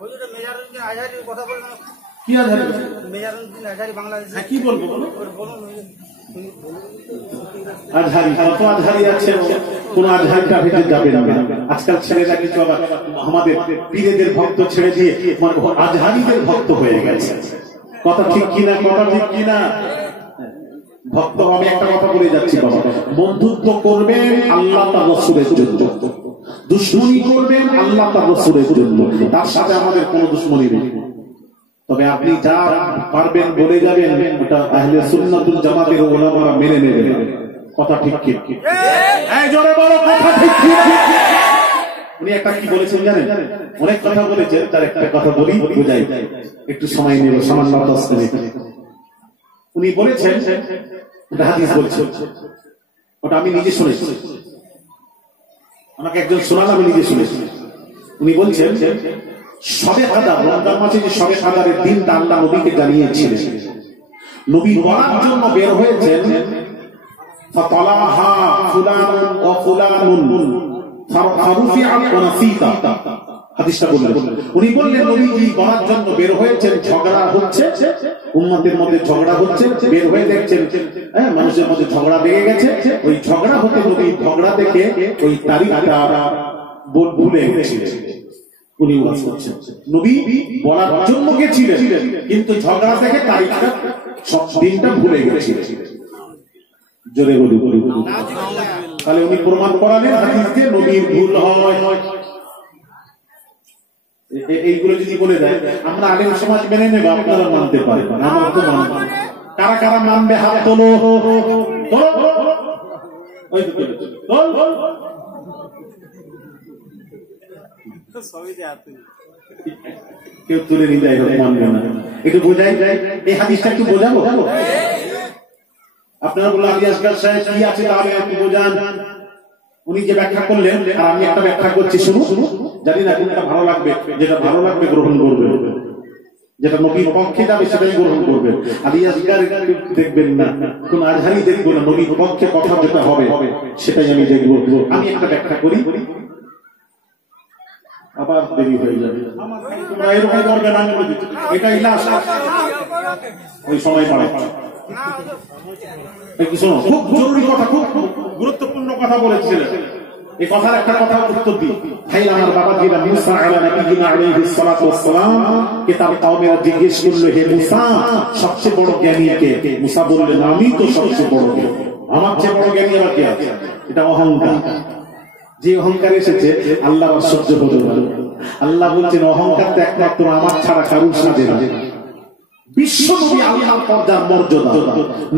হুজুর মেজারুদ্দিন আজহারির কথা বলবেন। কি আজহারি? মেজারুদ্দিন আজহারি বাংলাদেশে। হ্যাঁ, কি বলবো বলো? বলুন। আজহারি কত আজহারি আছে, কোন আজহারিটা ভেতরে যাবে না। আজকাল ছেলেরা কিছু আবার আমাদের পীরেদের ভক্ত ছেড়ে দিয়ে আজহারিদের ভক্ত হয়ে গেছে। কথা ঠিক কিনা? কথা ঠিক কিনা? ভক্ত আমি একটা কথা বলে যাচ্ছি বাবা, বন্ধুত্ব করবেন আল্লাহ তার রাসূলের জন্য, দুশমনি করবেন আল্লাহ তার রাসূলের জন্য, তার সাথে আমাদের কোনো দুশমনি নেই। তবে আপনি যা পারবেন বলে যাবেন, ওটা আহলে সুন্নাতুল জামাতের উলামারা মেনে নেবেন। কথা ঠিক কি? এই জোরে বলো কথা ঠিক কি? উনি একটা কি বলেছেন জানেন? অনেক কথা বলেছেন, তার একটা কথা বলি বোঝাই, একটু সময় নেব, সামান্য 10 মিনিট। উনি বলেছেন, হাদিস বলছেন, ওটা আমি নিজে শুনেছি, আমাকে একজন শোনাল, আমি নিজে শুনেছি। উনি বলছেন শবে কদর, রমজান মাসে যে শবে কদরের দিনটা আল্লাহ নবীকে জানিয়েছিলেন, নবী বলার জন্য বের হয়েছেন, ফাতালাহা ফুলানুন ওয়া ফুলানুন ফারুফিআত ওয়া নাসিতা। হাদিসটা বললেন, উনি বললেন নবীজি বলার জন্য বের হয়েছেন, ঝগড়া হচ্ছে উম্মতের মধ্যে, ঝগড়া হচ্ছে, বের হয়ে দেখছেন হ্যাঁ মানুষের মধ্যে ঝগড়া লেগে গেছে। ওই ঝগড়া হতে নবী ঝগড়া দেখে ওই তারিখটা ভুলে গেছিলেন। উনি ওয়াজ করছেন, নবী বলার জন্য গেছিলেন কিন্তু ঝগড়া দেখে তারিখটা সব দিনটা ভুলে গেছিলেন। জোরে বলি বলি। তাহলে উনি প্রমাণ করালেন হাদিস দিয়ে নবীর ভুল হয়। এইগুলো যদি বলে দেয় আমরা আলেম সমাজ মেনে নেব, আপনারা মানতে পারবেন, আমরা তো মানব। কারা কারা মানবে হাত তোলো। কেউ তুলে নিয়ে যায়, মানবে না। একটু বোঝাই যায়, এই হাদিসটা একটু বোঝাবো। আপনারা বললেন আলী আসগার সাহেব কি আছে তাহলে একটু বোঝান। উনি যে ব্যাখ্যা করলেন আর আমি একটা ব্যাখ্যা করছি, শুরু জানি না কোনটা ভালো লাগবে, যেটা ভালো লাগবে গ্রহণ করবে, যেটা নবীর পক্ষে যাবে সেটাই গ্রহণ করবে। আলী আসগার দেখবেন না, কোন আজহারি দেখবো না, নবীর পক্ষে কথা যেটা হবে সেটাই আমি দেখবো। আমি একটা ব্যাখ্যা করি, আবার দেরি হয়ে যাবে, এরকম করবে না, এটাই লাস্ট, ওই সময় পাড়ে। খুব জরুরি কথা, খুব গুরুত্বপূর্ণ কথা বলেছিলেন। এই কথার একটা কথা উত্তর দিই। ভাই আমার বাবাজিরা, মুসা আলাইহিস সালাতু ওয়াস সালাম কে তার কওমেরা জিজ্ঞেস করলো, হে মুসা সবচেয়ে বড় জ্ঞানী কে? মুসা বললেন আমি তো সবচেয়ে বড় জ্ঞানী, আমার চেয়ে বড় জ্ঞানী আবার কে আছে? এটা অহংকার। যে অহংকার এসেছে আল্লাহ সহ্য করতে পারে। আল্লাহ বলছেন অহংকার একমাত্র আমার ছাড়া কারুর সাথে না। বিশ্ব নবী আল্লাহর পর্দার মর্যাদা।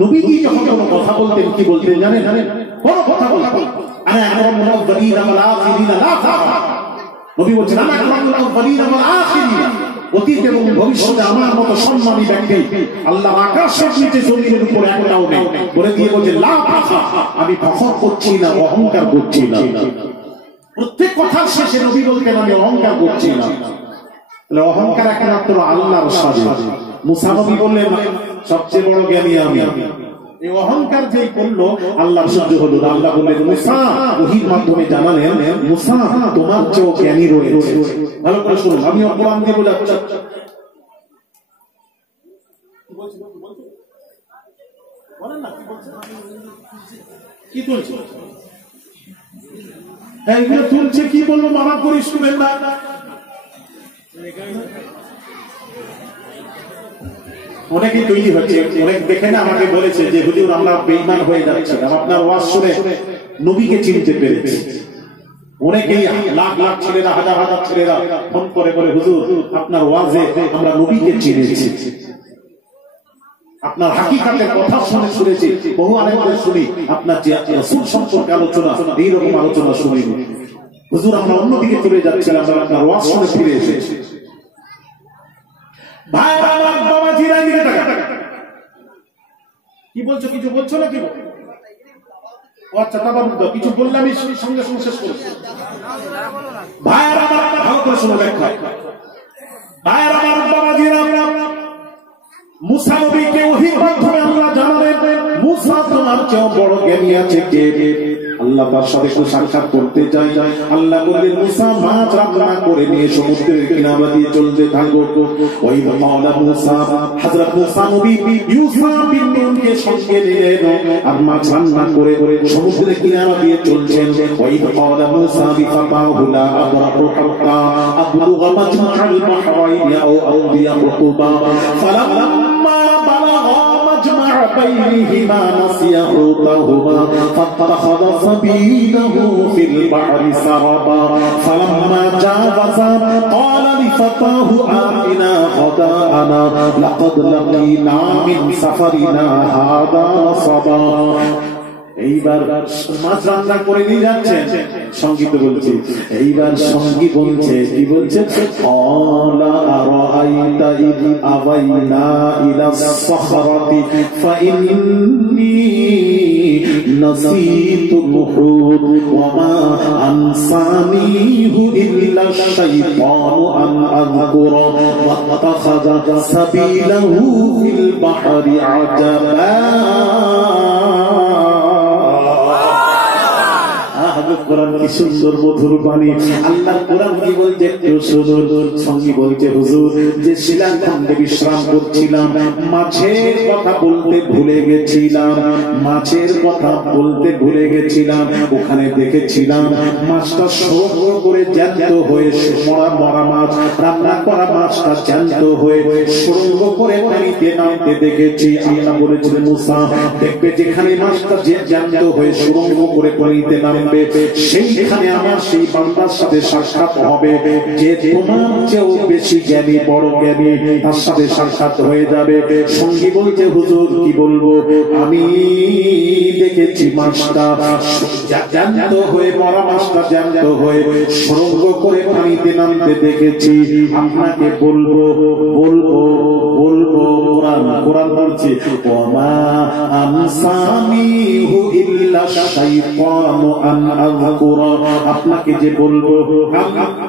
নবীজি যখন কোনো কথা বলতেন কি বলতেন জানেন? কোন কথা বলতেন আনা আকরামুল আউয়ালিন ওয়াল আখিরিন লা ফাখর। নবী বলছেন আনা আকরামুল আউয়ালিন ওয়াল আখিরিন, অতীত এবং ভবিষ্যতে আমার মতো সম্মানী ব্যক্তি আল্লাহ আকাশের নিচে জমিনের উপর একটাও নেই। বলে দিয়ে বলছে লা ফাখর, আমি ফখর করছি না, অহংকার করছি না। প্রত্যেক কথার শেষে নবী বলতেন আমি অহংকার করছি না। তাহলে অহংকার একমাত্র আল্লাহর সাজে। মুসা নবী বললেন সবচেয়ে বড় জ্ঞানী আমি। এই অহংকার যেই করলো আল্লাহ সহ্য হলো না। আল্লাহ বললেন মুসা, ওহীর মাধ্যমে জানালেন মুসা তোমার চেয়েও জ্ঞানী রয়েছে। ভালো করে শুনুন, আমি কোরআন দিয়ে বলে বলেন না কি তুলছে, এইগুলো তুলছে কি বললো মামা করে শুনেন না। অনেকেই তৈরি হচ্ছে, অনেক দেখে না আমাকে বলেছে যে হুজুর আমরা বেঈমান হয়ে যাচ্ছিলাম, আপনার ওয়াজ শুনে নবীকে চিনতে পেরেছি। অনেকেই লাখ লাখ ছেলেরা, হাজার হাজার ছেলেরা ফোন করে বলে হুজুর আপনার ওয়াজে আমরা নবীকে চিনেছি, আপনার হাকিকাতের কথা শুনে শুনেছি। বহু আলেমদের শুনি আপনার যে রাসূল সম্পর্কে আলোচনা, এইরকম আলোচনা শুনি হুজুর আমরা অন্যদিকে চলে যাচ্ছিলাম, আমরা আপনার ওয়াজ শুনে ফিরে এসেছি। ভাইরা আমার বাবাজিরা দিকে তাকান, কি বলছো কিছু বলছো না কি? আচ্ছা তাবা কিছু বললাম সঙ্গে সঙ্গে শেষ করছি। ভাইরা আমার ভালো করে শুনে ব্যাখ্যা। ভাইরা আমার বাবাজিরা, মুসা নবীকে ওহীর মাধ্যমে আল্লাহ জানালেন মুসা তোমার চেয়ে বড় জ্ঞানী আছে কে? আল্লাহ তার সাথে একটু সাক্ষাৎ করতে চাই। আল্লাহ বললেন মুসা মাছ রান্না করে নিয়ে সমুদ্রের কিনারা দিয়ে চলতে থাকো। ওই মাওলা মুসা, হযরত মুসা নবী ইউসা বিন নুনকে সঙ্গে নিলেন আর মাছ রান্না করে সমুদ্রের কিনারা দিয়ে চলছেন। ওই মাওলা মুসা বিফাতাহু লা আবরাহু হাত্তা আবলুগা মাজমা'আল বাহরাইনি আও আমদিয়া হুকুবা ফালাম্মা বালাগা মাজমা' বাইনিহিমা নাসিয়া হুতাহুমা ফাত্তাখাযা سبيله في البحر سربا فلما جاوزا قال لفتاه آتنا غداءنا لقد لقينا من سفرنا هذا نصبا। এইবার মাছ রান্না করে নিয়ে যাচ্ছেন, সঙ্গীত বলছে। এইবার সঙ্গী বলছে কি বলছে? আলা আরাআইতা ইদ আওয়াইনা ইলা সাখরাতি ফাইন্নী নাসিতুল হুদ ওয়া মা আনসানিহু ইল্লা শাইতানু আন আযকুরা ওয়াত্তাখাযা সাবিলাহু ফিল বাহরি আজাবা। কোরআন কি সুন্দর মধুর বাণী। আল্লাহর কোরআন কি বলছে একটু শুনুন। সঙ্গী বলছে হুজুর যে শিলাখণ্ডে বিশ্রাম করছিলাম মাছের কথা বলতে ভুলে গেছিলাম, মাছের কথা বলতে ভুলে গেছিলাম। ওখানে দেখেছিলাম মাছটা সুরঙ্গ করে জ্যান্ত হয়ে মরা মরা মাছ, রান্না করা মাছটা জ্যান্ত হয়ে সুরঙ্গ করে পানিতে নামতে দেখেছি। আল্লাহ বলেছিলেন মুসা দেখবে যেখানে মাছটা জ্যান্ত হয়ে সুরঙ্গ করে পানিতে নামবে সেইখানে আমার সেই বান্দার সাথে সাক্ষাৎ হবে যে তোমার চেয়েও বেশি জ্ঞানী, বড় জ্ঞানী, তার সাথে সাক্ষাৎ হয়ে যাবে। সঙ্গী বলছে হুজুর কি বলবো, আমি দেখেছি মাছটা জ্যান্ত হয়ে, মরা মাছটা জ্যান্ত হয়ে সুরঙ্গ করে পানিতে নামতে দেখেছি। আপনাকে বলবো বলবো বলবো কোরআন কোরআন বলছে ওমা আনসানিহু ইল্লা শাইতানু আন আযকুরা। আপনাকে যে বলবো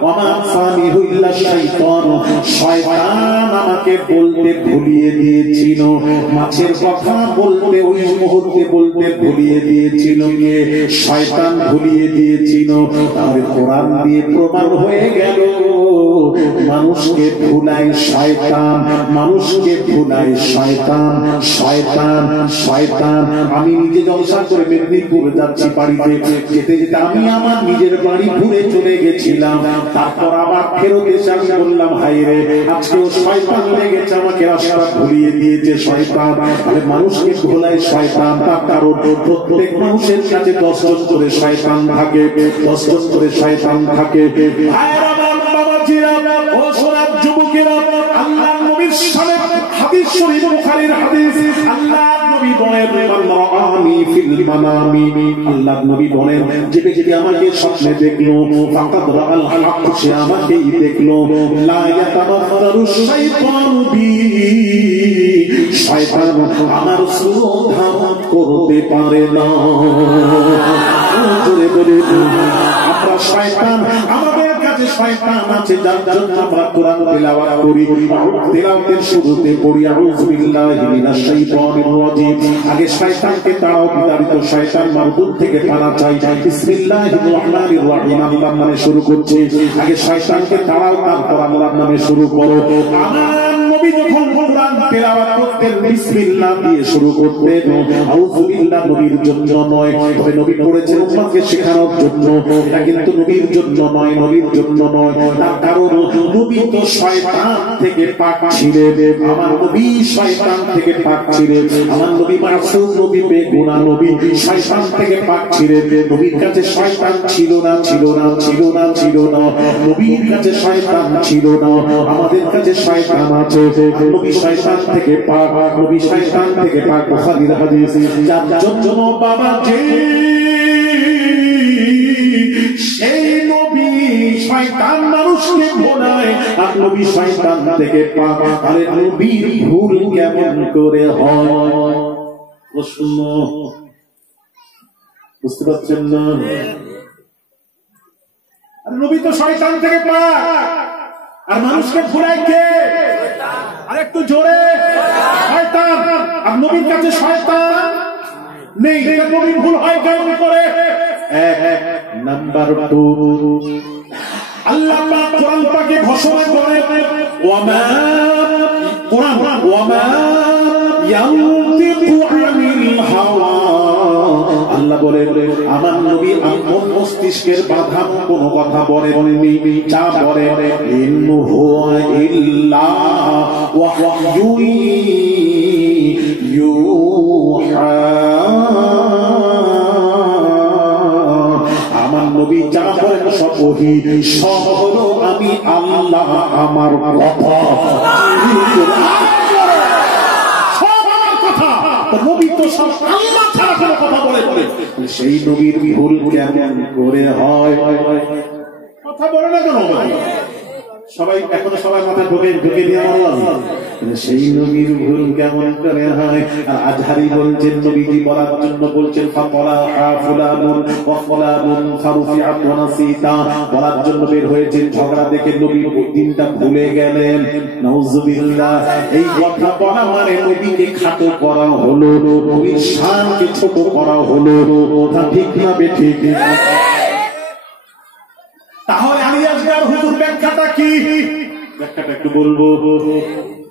ওমা আনসানিহু ইল্লা শাইতানু, শয়তান আমাকে বলতে ভুলিয়ে দিয়েছিল। মাছের কথা বলতে ওই মুহূর্তে বলতে ভুলিয়ে দিয়েছিল, শয়তান ভুলিয়ে দিয়েছিল। তাহলে কোরআন দিয়ে প্রমাণ হয়ে গেল মানুষকে ভুলায় শয়তান, মানুষকে ভুলায় শয়তান, শয়তান শয়তান। আমি নিজে জলসা করে মেদিনীপুর যাচ্ছি বাড়িতে, যেতে যেতে আমি আমার নিজের বাড়ি ঘুরে চলে গেছিলাম। তারপর আবার ফেরত এসে আমি বললাম হাই রে আজকেও শয়তান লেগেছে, আমাকে রাস্তা ভুলিয়ে দিয়েছে শয়তান। তাহলে মানুষকে ভুলায় শয়তান, তার কারণ প্রত্যেক মানুষের কাছে 10 জন করে শয়তান থাকে, 10 জন করে শয়তান থাকে। ও সোনার যুবকেরা, আল্লাহর নবীর সামনে হাদিস শরীফ বুখারীর হাদিস, আল্লাহর নবী বলেন মান রাআনি ফিল মানামি আল্লাহর নবী বলেন যে ব্যক্তি আমাকে স্বপ্নে দেখলো ফাকাদ রাআল হক সে আমাকেই দেখলো লা ইয়াতামাসসারু শাইতানু বি শয়তান আমার সুরত ধারণ করতে পারে না জোরে বলে আমরা শয়তান আমাদের কাছে শয়তান আছে যার জন্য আমরা কোরআন তেলাওয়াত করি তেলাওয়াতের শুরুতে পড়ি আউযু বিল্লাহি মিনাশ শাইতানির রাজিম আগে শয়তানকে তাড়াও বিতাড়িত শয়তান মারদুদ থেকে পানা চাই বিসমিল্লাহির রহমানির রহিম আল্লাহর নামে শুরু করছি আগে শয়তানকে তাড়াও তারপর আল্লাহর নামে শুরু করো আমার নবী যখন কোরআন তেলাওয়াত করতেন বিসমিল্লাহ দিয়ে শুরু করতেন আউযু বিল্লাহ নবীর জন্য নয় তবে নবী পড়েছেন উম্মতকে শেখানোর জন্য এটা কিন্তু নবীর জন্য নয় নবীর জন্য নয় তার কারণ নবী তো শয়তান থেকে পাক ছিলেন আমার নবী শয়তান থেকে পাক ছিলেন আমার নবী মাসুম নবী বেগুনাহ নবী শয়তান থেকে পাক ছিলেন নবীর কাছে শয়তান ছিল না ছিল না ছিল না ছিল না নবীর কাছে শয়তান ছিল না আমাদের কাছে শয়তান আছে নবী শয়তান থেকে পাক নবী শয়তান থেকে পাক বুখারীর হাদিস যার জন্য বাবা যে সেই নবী শয়তান মানুষকে ভোলায় আর নবী শয়তান থেকে পাক আরে নবীর ভুল কেমন করে হয় প্রশ্ন বুঝতে পারছেন না আর নবী তো শয়তান থেকে পাক আর মানুষকে ভোলায় কে আর একটু জোরে শয়তান আর নবীর কাছে শয়তান নেই নবীর ভুল হয় কেমন করে নাম্বার 2 আল্লাহ পাক কোরআন পাকে ঘোষণা করেন ওয়ামা কোরআন ওয়ামা ইয়ানতিকু আনিল হাওয়া আল্লাহ বলে আমার নবী আমন মস্তিষ্কের বাধা কোনো কথা বলেননি যা বলে ইন হুয়া ইল্লা ওয়াহয়ু ইউহা আমার নবী যা বলেন সব ওহী সব হলো আমি আল্লাহ আমার কথা সব আমার কথা নবী তো সব আল্লাহ ছাড়া কোনো কথা বলে সেই নবীর ভুল কেমন করে হয় কথা বলে না কেন সবাই এখনো সবাই মাথা ঢুকে দিয়ে সেই নবীর ভুল কেমন করে হয় আজহারি বলছেন নবীজি বলার জন্য বলছেন বলার জন্য বের হয়েছেন ঝগড়া দেখে নবী দিনটা ভুলে গেলেন নাউজুবিল্লাহ এই কথা বলা মানে নবীকে খাটো করা হলো নবীর শানকে ছোট করা হলো কথা ঠিক না বেঠিক তাহলে আমি আসগার হুজুর ব্যাখ্যাটা কি ব্যাখ্যাটা একটু বলবো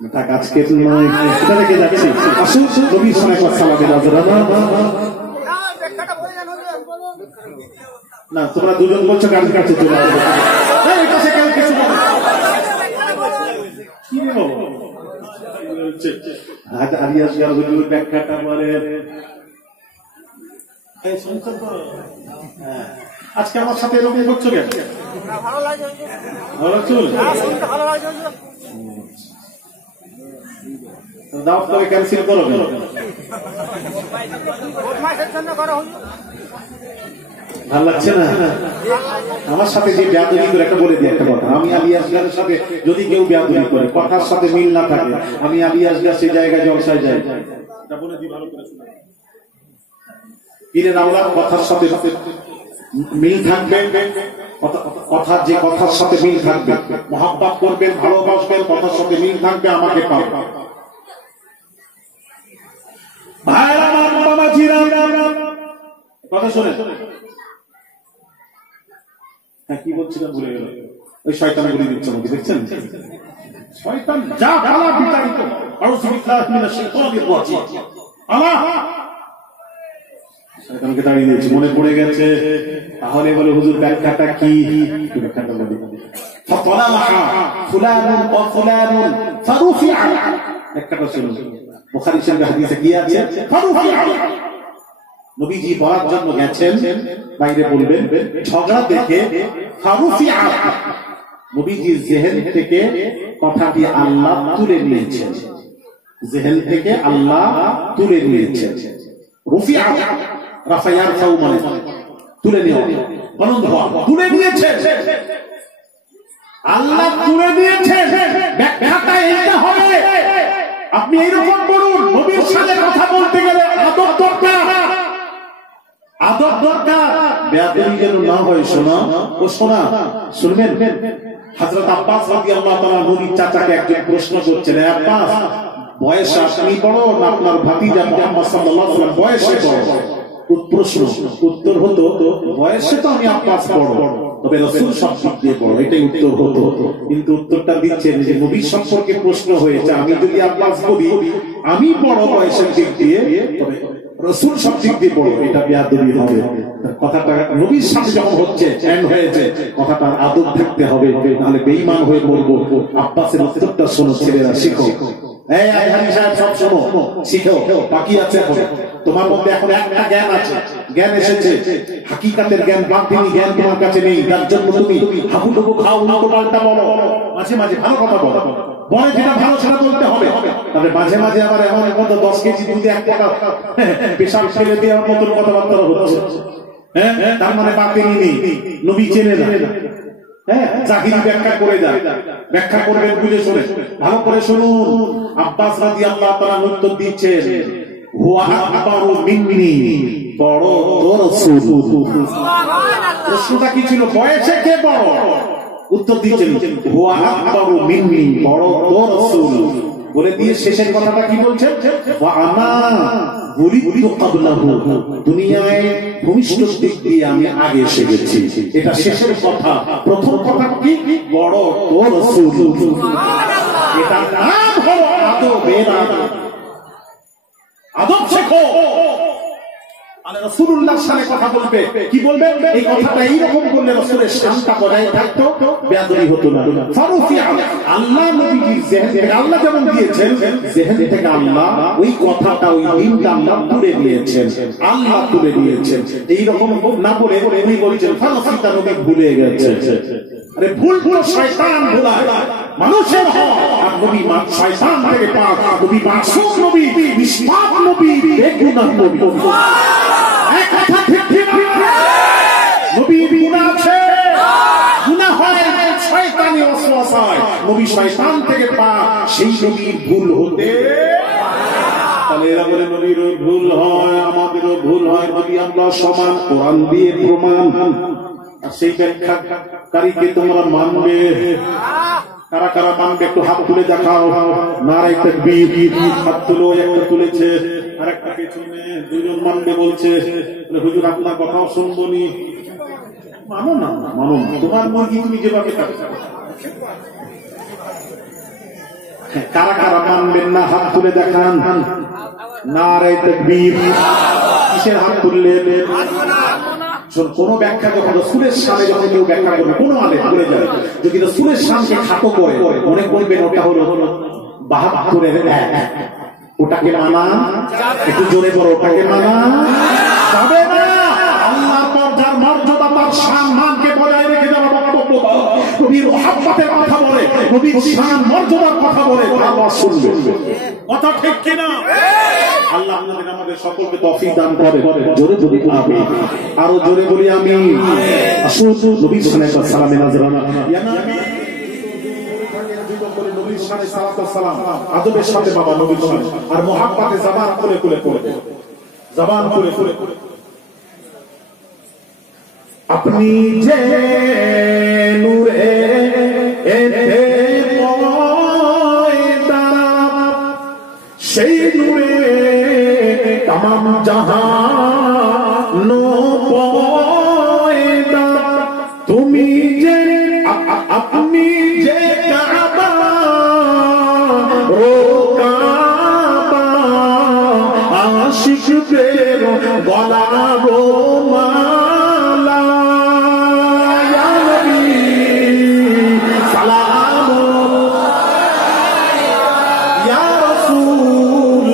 থাক আজকে নয় এটা রেখে যাচ্ছি আসুন নবীর সালাত সালামে নাজরানা না তোমরা দুজন বলছো গান কাছে চলে আসবে এই কাছে কেন কিছু বলো কি বলো আজ আমি আসগার হুজুর ব্যাখ্যাটা বলে এই শুনছো তো আজকে আমার সাথে এরকম করছো কেন ভালো লাগে ভালো চল ভালো লাগে দাওয়াত করে ক্যান্সেল করো ভালো লাগছে না আমার সাথে যে বেয়াদবি করে একটা বলে দিই একটা কথা আমি আলী আসগারের সাথে যদি কেউ বেয়াদবি করে কথার সাথে মিল না থাকে আমি আলী আসগার সেই জায়গায় জলসায় যাই এটা বলে দিই ভালো করে শুনে পীরের আওলাদ কথার সাথে মিল থাকবে কথার যে কথার সাথে মিল থাকবে মহব্বত করবেন ভালোবাসবেন কথার সাথে মিল থাকবে আমাকে পাবেন ভাইরা আমার বাবাজিরা কথা শুনে কি বলছিলাম ভুলে গেল ওই শয়তান বলে দিচ্ছে আমাকে দেখছেন শয়তান যা গালা বিতাড়িত আউযু বিল্লাহি মিনাশ শাইতানির রাজিম আল্লাহ শয়তানকে তাড়িয়ে দিয়েছে মনে পড়ে গেছে তাহলে বলে হুজুর ব্যাখ্যাটা কি ব্যাখ্যাটা বলি ফাতালাহা ফুলানুন ওয়া ফুলানুন ফারুফিআ ব্যাখ্যাটা শুনুন বুখারী শরীফে হাদিসে কি আছে ফারুফিআ নবীজি বলার জন্য গেছেন বাইরে বলবেন ঝগড়া দেখে ফারুফিআ নবীজির জেহেন থেকে কথাটি আল্লাহ তুলে নিয়েছেন জেহেন থেকে আল্লাহ তুলে নিয়েছেন। রুফিআ, রাফা ইয়ারফাউ মানে তুলে নেওয়া, আনন্দ হওয়া, তুলে নিয়েছেন আল্লাহ, তুলে নিয়েছেন। ব্যাখ্যাটা এইটা হবে, আপনি এইরকম বলুন, নবীর সাথে কথা বলতে গেলে আদব দরকার, আদব দরকার, বেয়াদবি যেন না হয়। শোনা ও শোনা, শুনবেন। হযরত আব্বাস রাদিয়াল্লাহু তাআলা নবীর চাচাকে একজন প্রশ্ন করছেন, আব্বাস বয়সে আপনি বড় না আপনার ভাতিজা মুহাম্মদ সাল্লাল্লাহু আলাইহি ওয়াসাল্লাম বয়সে বড়? প্রশ্ন, উত্তর হতো বয়সে তো আমি আব্বাস বড়, তবে রাসূল সব দিয়ে বড়, এটাই উত্তর হতো। কিন্তু উত্তরটা দিচ্ছেন যে নবী সম্পর্কে প্রশ্ন হয়েছে, আমি যদি আব্বাস বলি আমি বড় বয়সের দিক দিয়ে, তবে রাসূল সব দিক দিয়ে বড়, এটা বেয়াদবি হবে। কথাটা নবীর সাথে যখন হচ্ছে, এন্ড হয়েছে, কথাটার আদব থাকতে হবে, নাহলে বেঈমান হয়ে বলবো। আব্বাসের উত্তরটা শোনো ছেলেরা, শিখো। এই হাজি সাহেব সব শোনো, শিখো, বাকি আছে এখন। তোমার মধ্যে এখন একটা জ্ঞান আছে, জ্ঞান এসেছে, হাকিকাতের জ্ঞান, বাতিনি জ্ঞান তোমার কাছে নেই। তার জন্য তুমি হাবুডুবু খাও, উল্টো পাল্টা বলো, মাঝে মাঝে ভালো কথা বলো, বলে যেটা ভালো সেটা বলতে হবে। তবে মাঝে মাঝে আবার এমন মতো 10 কেজি দুধে 1 টাকা পেশাব ফেলে দেওয়ার মতন কথাবার্তা হচ্ছে, তার মানে বাতিনি নেই, নবী চেনে না। জাহিরি ব্যাখ্যা করে যায়, ব্যাখ্যা করবেন বুঝে শুনে, ভালো করে শুনুন। আব্বাস রাদিয়াল্লাহু তাআলা উত্তর দিচ্ছেন, হুয়া আকবারু মিন্নি, বড় তো রাসূল। প্রশ্নটা কি ছিল? বয়সে কে বড়? উত্তর দিচ্ছেন হুয়া আকবারু মিন্নি, বড় তো রাসূল। বলে দিয়ে শেষের কথাটা কি বলছেন? ওয়া আনা বুলিতু ক্বাবলাহু, দুনিয়ায় ভূমিষ্ঠ দিক দিয়ে আমি আগে এসে গেছি। এটা শেষের কথা। প্রথম কথা কি? বড় তো রাসূল। এটা নাম হলো আদবের আদব। আদব শেখো। রাসূলুল্লাহর সাথে কথা বলবে, কি বলবেন? এই কথাটা এইরকম করলে রাসূলের শানটা বজায় থাকতো, বেয়াদবি হতো না। ফারুফিয়া, আল্লাহ নবীজির জেহেন থেকে, আল্লাহ যেমন দিয়েছেন, জেহেন থেকে আল্লাহ ওই কথাটা, ওই দিনটা আল্লাহ তুলে নিয়েছেন, আল্লাহ তুলে নিয়েছেন। এইরকম না বলে উনি বলছেন ফারুফিয়া নবী ভুলে গেছে। আরে ভুল ভুল শয়তান ভুলায়, মানুষের হয়, আর নবী শয়তান থেকে পাক, নবী মাসুম নবী, নিষ্পাপ নবী, বেগুনাহ নবী। নবী শয়তান থেকে পাক, সেই নবীর ভুল হতে, তাহলে এরা বলে নবীর ভুল হয়, আমাদেরও ভুল হয়, নবী আমরা সমান, কোরআন দিয়ে প্রমাণ। আর সেই ব্যাখ্যাকারীকে তোমরা মানবে? কারা কারা মানবে? একটু হাত তুলে দেখাও। নারায়ে তাকবীর, হাত তুলো। একটা তুলেছে, আরেকটা পেছনে, দুইজন মানবে বলছে। হুজুর আপনার কথাও শুনবো নি। মানো না, মানো না, তোমার মুরগি তুমি যেভাবে কাটছো। কারা কারা মানবেন না হাত তুলে দেখান। নারায়ে তাকবীর। কিসের হাত তুললেন? কোন ব্যাখ্যা যখন রাসূলের শানে যখন কেউ ব্যাখ্যা করবে, কোন আলেম বলে যাবে, যদি রাসূলের শানকে খাটো করে মনে করবেন ওটা হলো ৭২-এর এক, ওটাকে মানা, একটু জোরে বলো, ওটাকে মানা যাবে না। আল্লাহর পর্যার মর্যাদা, তার সম্মানকে বজায় রেখে যাওয়া বক্তব্য, নবীর মুহাব্বতের কথা বলে, নবীর শান মর্যাদার কথা বলে, আল্লাহ শুনবে। কথা ঠিক কিনা? আল্লাহ আমাদের সকলকে তৌফিক দান করে। জোরে বলি আমিন, আরো জোরে বলি আমিন। আসুন নবী সাল্লাল্লাহু আলাইহি ওয়াসাল্লামের নাজরানা, ইয়া নবী, নবীর সাথে সালাত ও সালাম, আদবের সাথে বাবা নবীর সাথে, আর মুহাব্বতে জবান খুলে খুলে করে, জবান খুলে খুলে। আপনি যে নূরে এতে পয়দা, সেই নূরে तमाम जहान पयदा, तुमी जे अपनी जे काबा रो काबा, आशिक बेर गला रो माला, या नबी सलाम या रसूल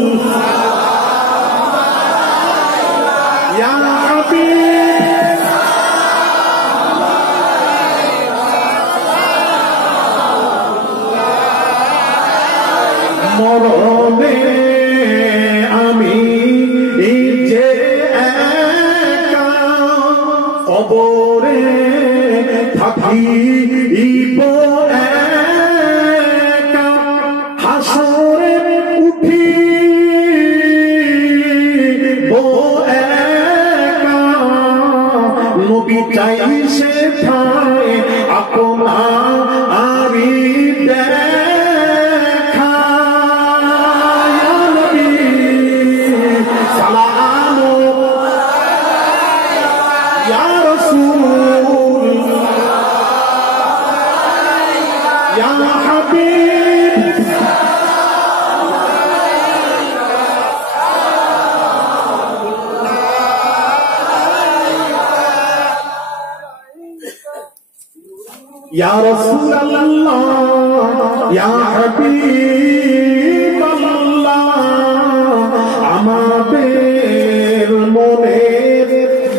কবরে থাকিব একা, হাসরে উঠিব একা, নবী চাই সেথায় আপনারি দেখা। ইয়া নবী সালাম, ইয়া রাসূল, ইয়া হাবিব, ইয়া রাসূলুল্লাহ, ইয়া হাবিবাল্লাহ, আমাদের মনের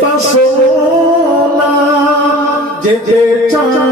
বাসনা যেতে চায়